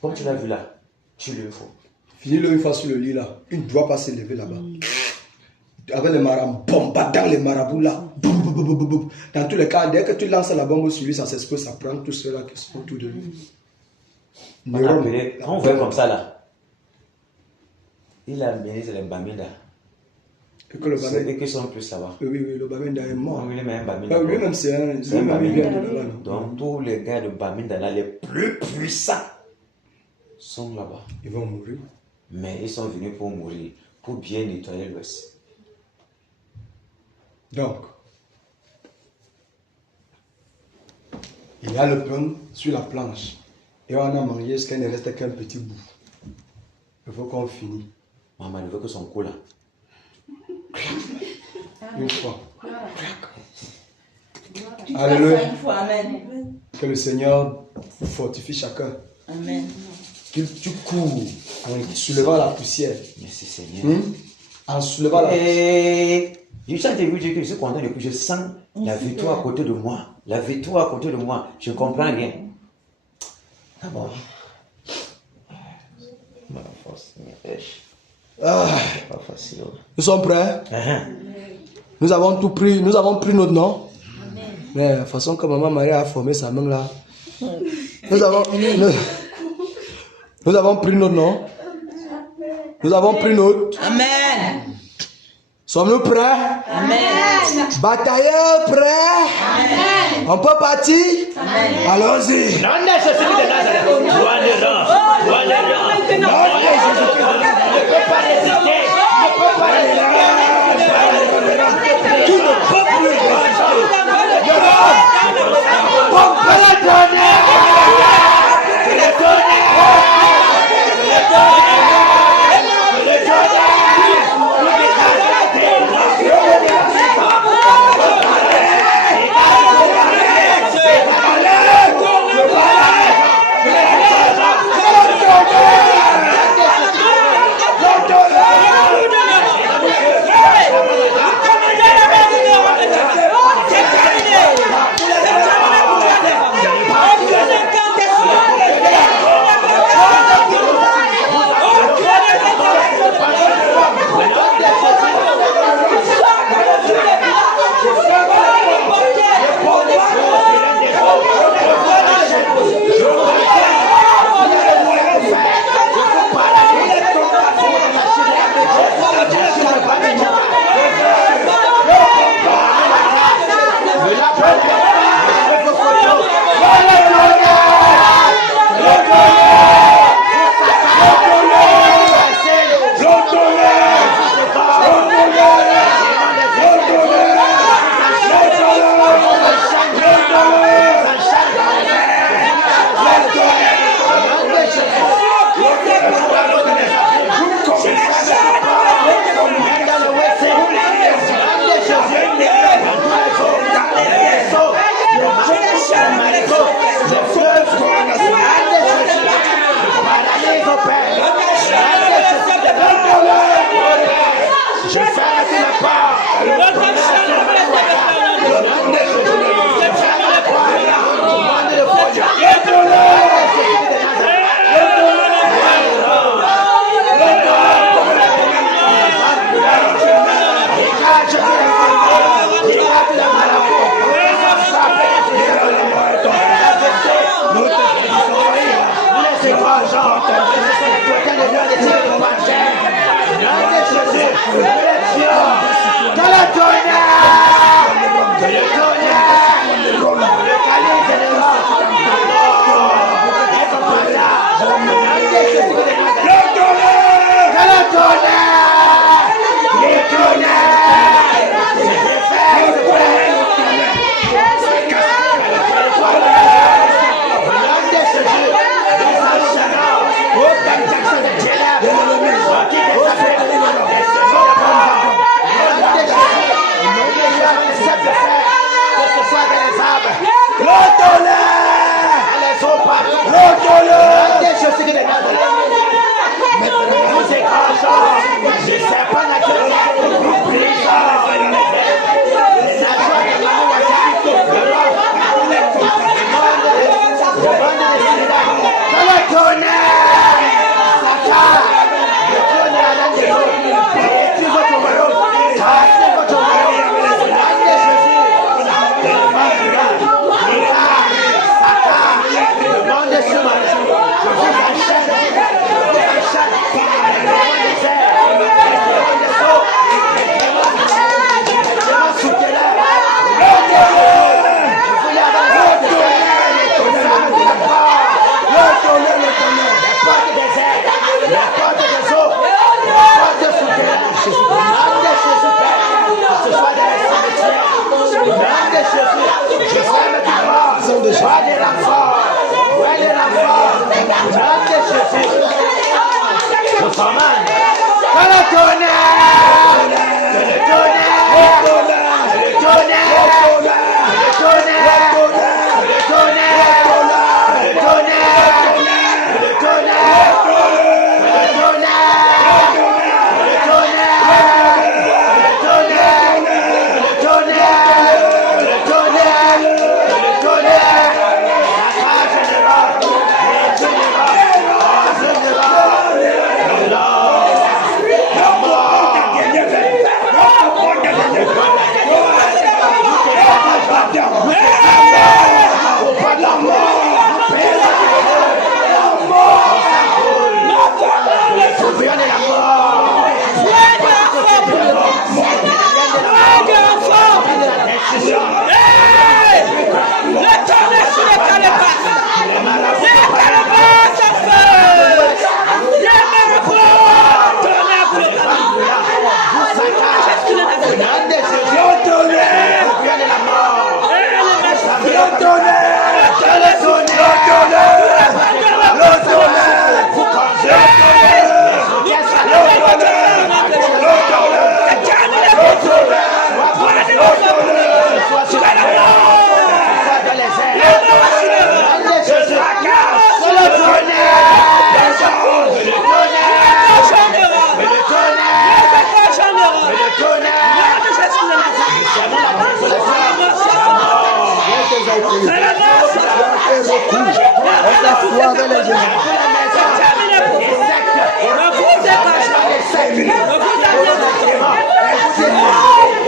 Comme tu l'as vu là, tu le faut. Finis-le une fois sur le lit là. Il ne doit pas se lever là-bas. Avec les marabouts, bombardant les marabouts là. Dans tous les cas, dès que tu lances la bombe sur lui, ça s'explose, ça prend tout cela qui sont autour de lui. On voit comme ça là. Il a ministre les Baminda. C'est eux qui sont plus là-bas. Oui, le Baminda est mort. Lui-même c'est un Baminda. Donc tous les gars de Baminda là, les plus puissants, sont là-bas. Ils vont mourir. Mais ils sont venus pour mourir, pour bien nettoyer l'Ouest. Donc, il y a le pain sur la planche. Et on a mangé jusqu'à qu'il ne reste qu'un petit bout. Il faut qu'on finisse. Maman, il veut que son cou là. Une fois. Alléluia. Que le Seigneur fortifie chacun. Amen. Tu cours en soulevant la poussière. Merci Seigneur. En soulevant la poussière. Je sens vous dire que je suis content depuis. Je sens la victoire à côté de moi. La victoire à côté de moi. Je ne comprends rien. Ah bon. Ma force me pêche. C'est pas facile. Nous sommes prêts? Nous avons tout pris. Nous avons pris notre nom. Mais de la façon que Maman Marie a formé sa main là. Nous avons pris notre nom. Nous avons pris notre. Amen. Sommes-nous prêts? Amen. Batailleurs prêts? Amen. On peut partir? Amen. Allons-y. Non, Jésus de Nazareth. Toi le rang. Toi le rang. Non, Jésus-Christ. Ne peut pas résister. Ne peut pas résister. Qui ne peut plus résister? Pompe le tonnerre. Le tonnerre. Le tonnerre. Le tonnerre. Le tonnerre.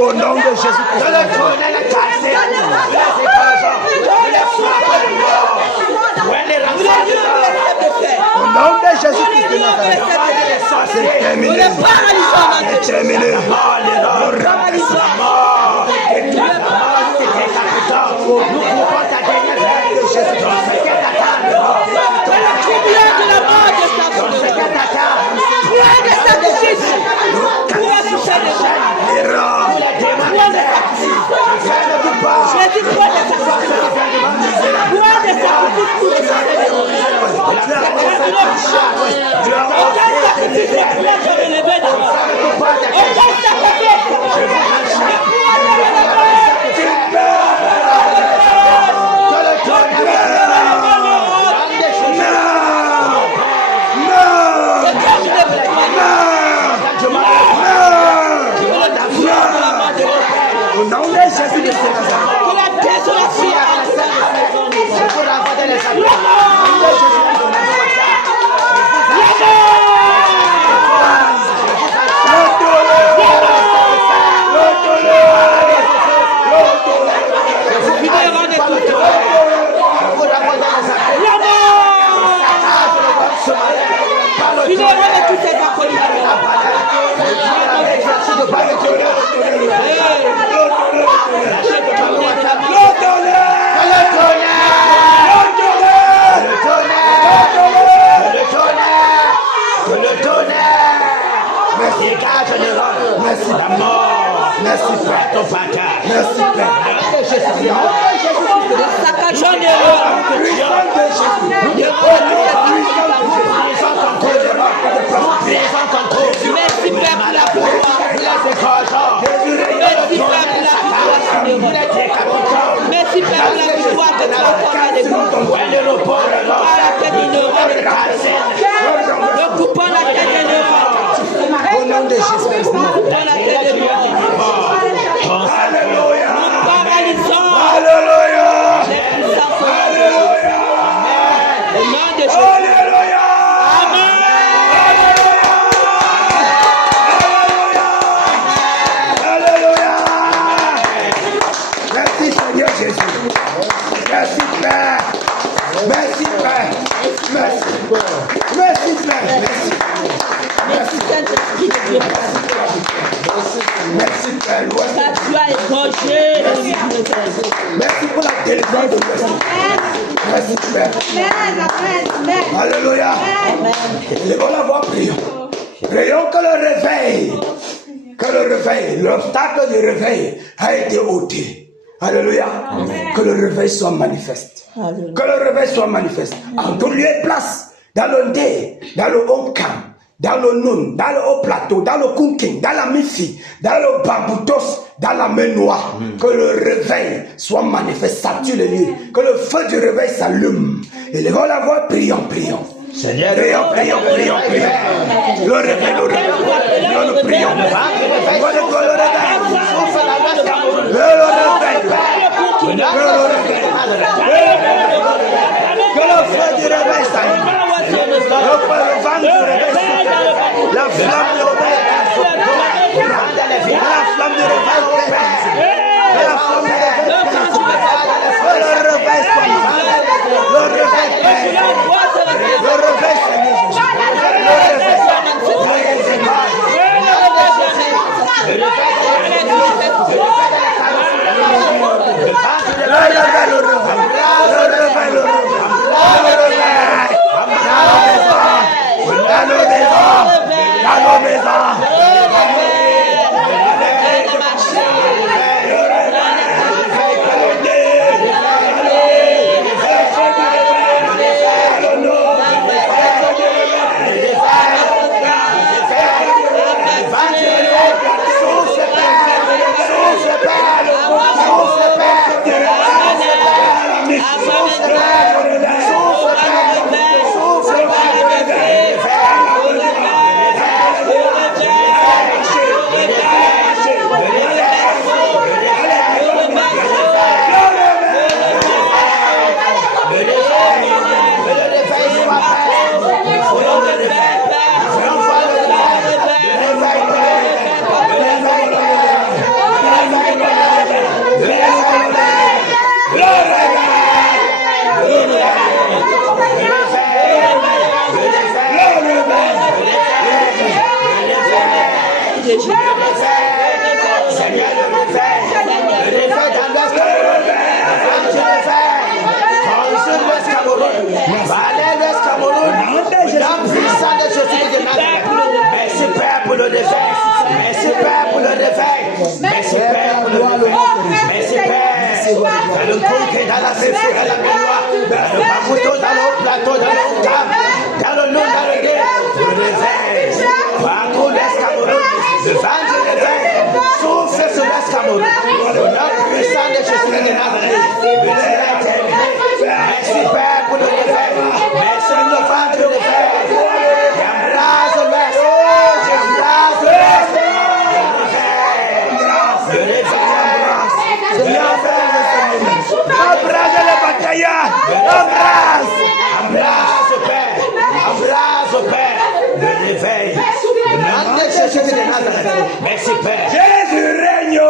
Au nom de Jésus-Christ. Au nom de Jésus-Christ de Nazareth. C'est terminé. C'est terminé. Au nom de Jésus de sur ton toit. Le coupons la tête de l'Europe. Au nom de Jésus. Alléluia. Nous paralysons. Alléluia. Les puissances. Alléluia. Au nom de Jésus. Alléluia. Alléluia. Merci Seigneur Jésus. Merci Père. Merci Père. Merci. Merci Père. Merci. Merci Saint-Esprit de Dieu. Merci Père. Car tu as égorgé le Saint. Merci pour la délivrance de l'Esprit. Merci Père. Alléluia. Levons la voix, prions. Prions que le réveil, l'obstacle du réveil a été ôté. Alléluia. Que le réveil soit manifeste. Que le réveil soit manifeste. En tout lieu et place, dans le Ndé, dans le Haut-Camp, dans le Noun, dans le Haut-Plateau, dans le Kunking, dans la Mifi, dans le Bamboutos, dans la Menoir. Que le réveil soit manifeste, sature les lieux. Que le feu du réveil s'allume. Élevons la voix, prions, prions. Seigneur, prions. Le réveil, nous prions. Que le feu du réveil s'allume. Le vent du réveil s'allume. La flamme du réveil. La flamme du réveil. La flamme du réveil. Le réveil s'allume. Le réveil. Le réveil Seigneur Jésus. Merci Père. Jésus règne.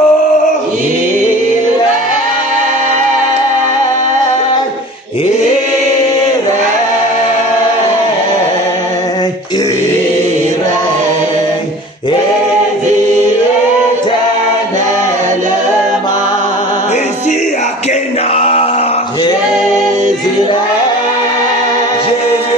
Ici à Kenya. Jésus Jésus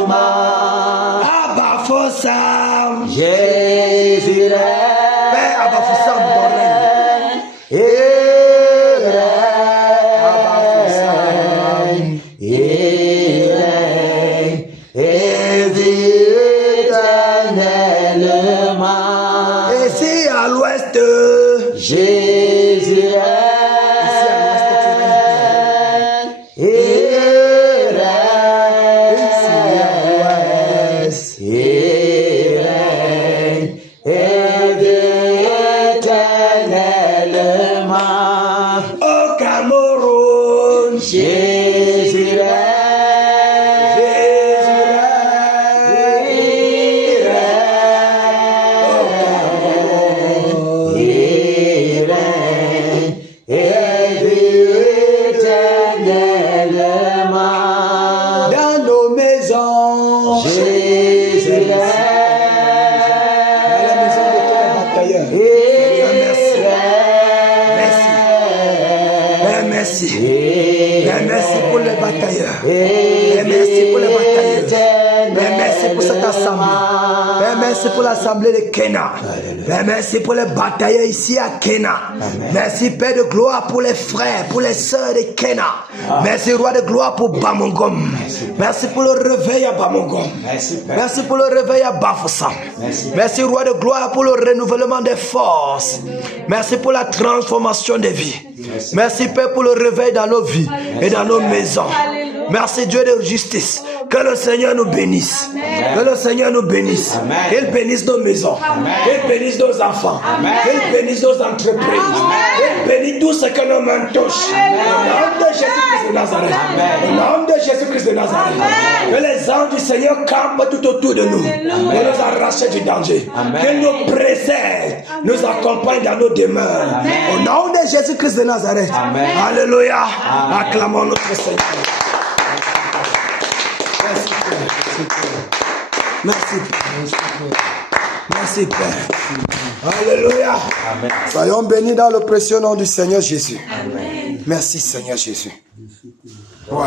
éternellement. Abba Fossam. Jésus règne. Père Abba Fossam, ton règne. Il Abba Fossam. règne. Il règne. Et vit éternellement. Et si à l'ouest, Jésus règne. Il règne. Il règne. Et vit éternellement. au Cameroun, Jésus règne. Il règne. Il règne. Et vit éternellement. dans nos maisons, Jésus règne. dans la maison de tous les batailleurs. Il Père, merci. Père, merci pour les batailleurs. Père, merci pour les batailleurs. Père, merci pour cette assemblée. Père, merci pour l'assemblée de Kena. Père, merci pour les batailleurs ici à Kena. Merci, Père de gloire, pour les frères, pour les sœurs de Kena. Merci, Roi de gloire, pour Bamongom. Merci pour le réveil à Bamongom. Merci pour le réveil à Bafoussam. Merci, Roi de gloire, pour le renouvellement des forces. Merci pour la transformation des vies. Merci, Père, pour le réveil dans nos vies et dans nos maisons. Merci, Dieu de justice. Que le Seigneur nous bénisse. Que le Seigneur nous bénisse. Qu'il bénisse nos maisons. Qu'il bénisse nos enfants. Qu'il bénisse nos entreprises. Qu'il bénisse tout ce que nos mains touchent. Au nom de Jésus-Christ de Nazareth. Au nom de Jésus-Christ de Nazareth. Que les anges du Seigneur campent tout autour de nous. Et nous arrachent du danger. Qu'il nous préserve. Nous accompagne dans nos demeures. Au nom de Jésus-Christ de Nazareth. Alléluia. Acclamons notre Seigneur. Merci Père. Merci Père. Alléluia. Soyons bénis dans le précieux nom du Seigneur Jésus. Merci Seigneur Jésus. Wow.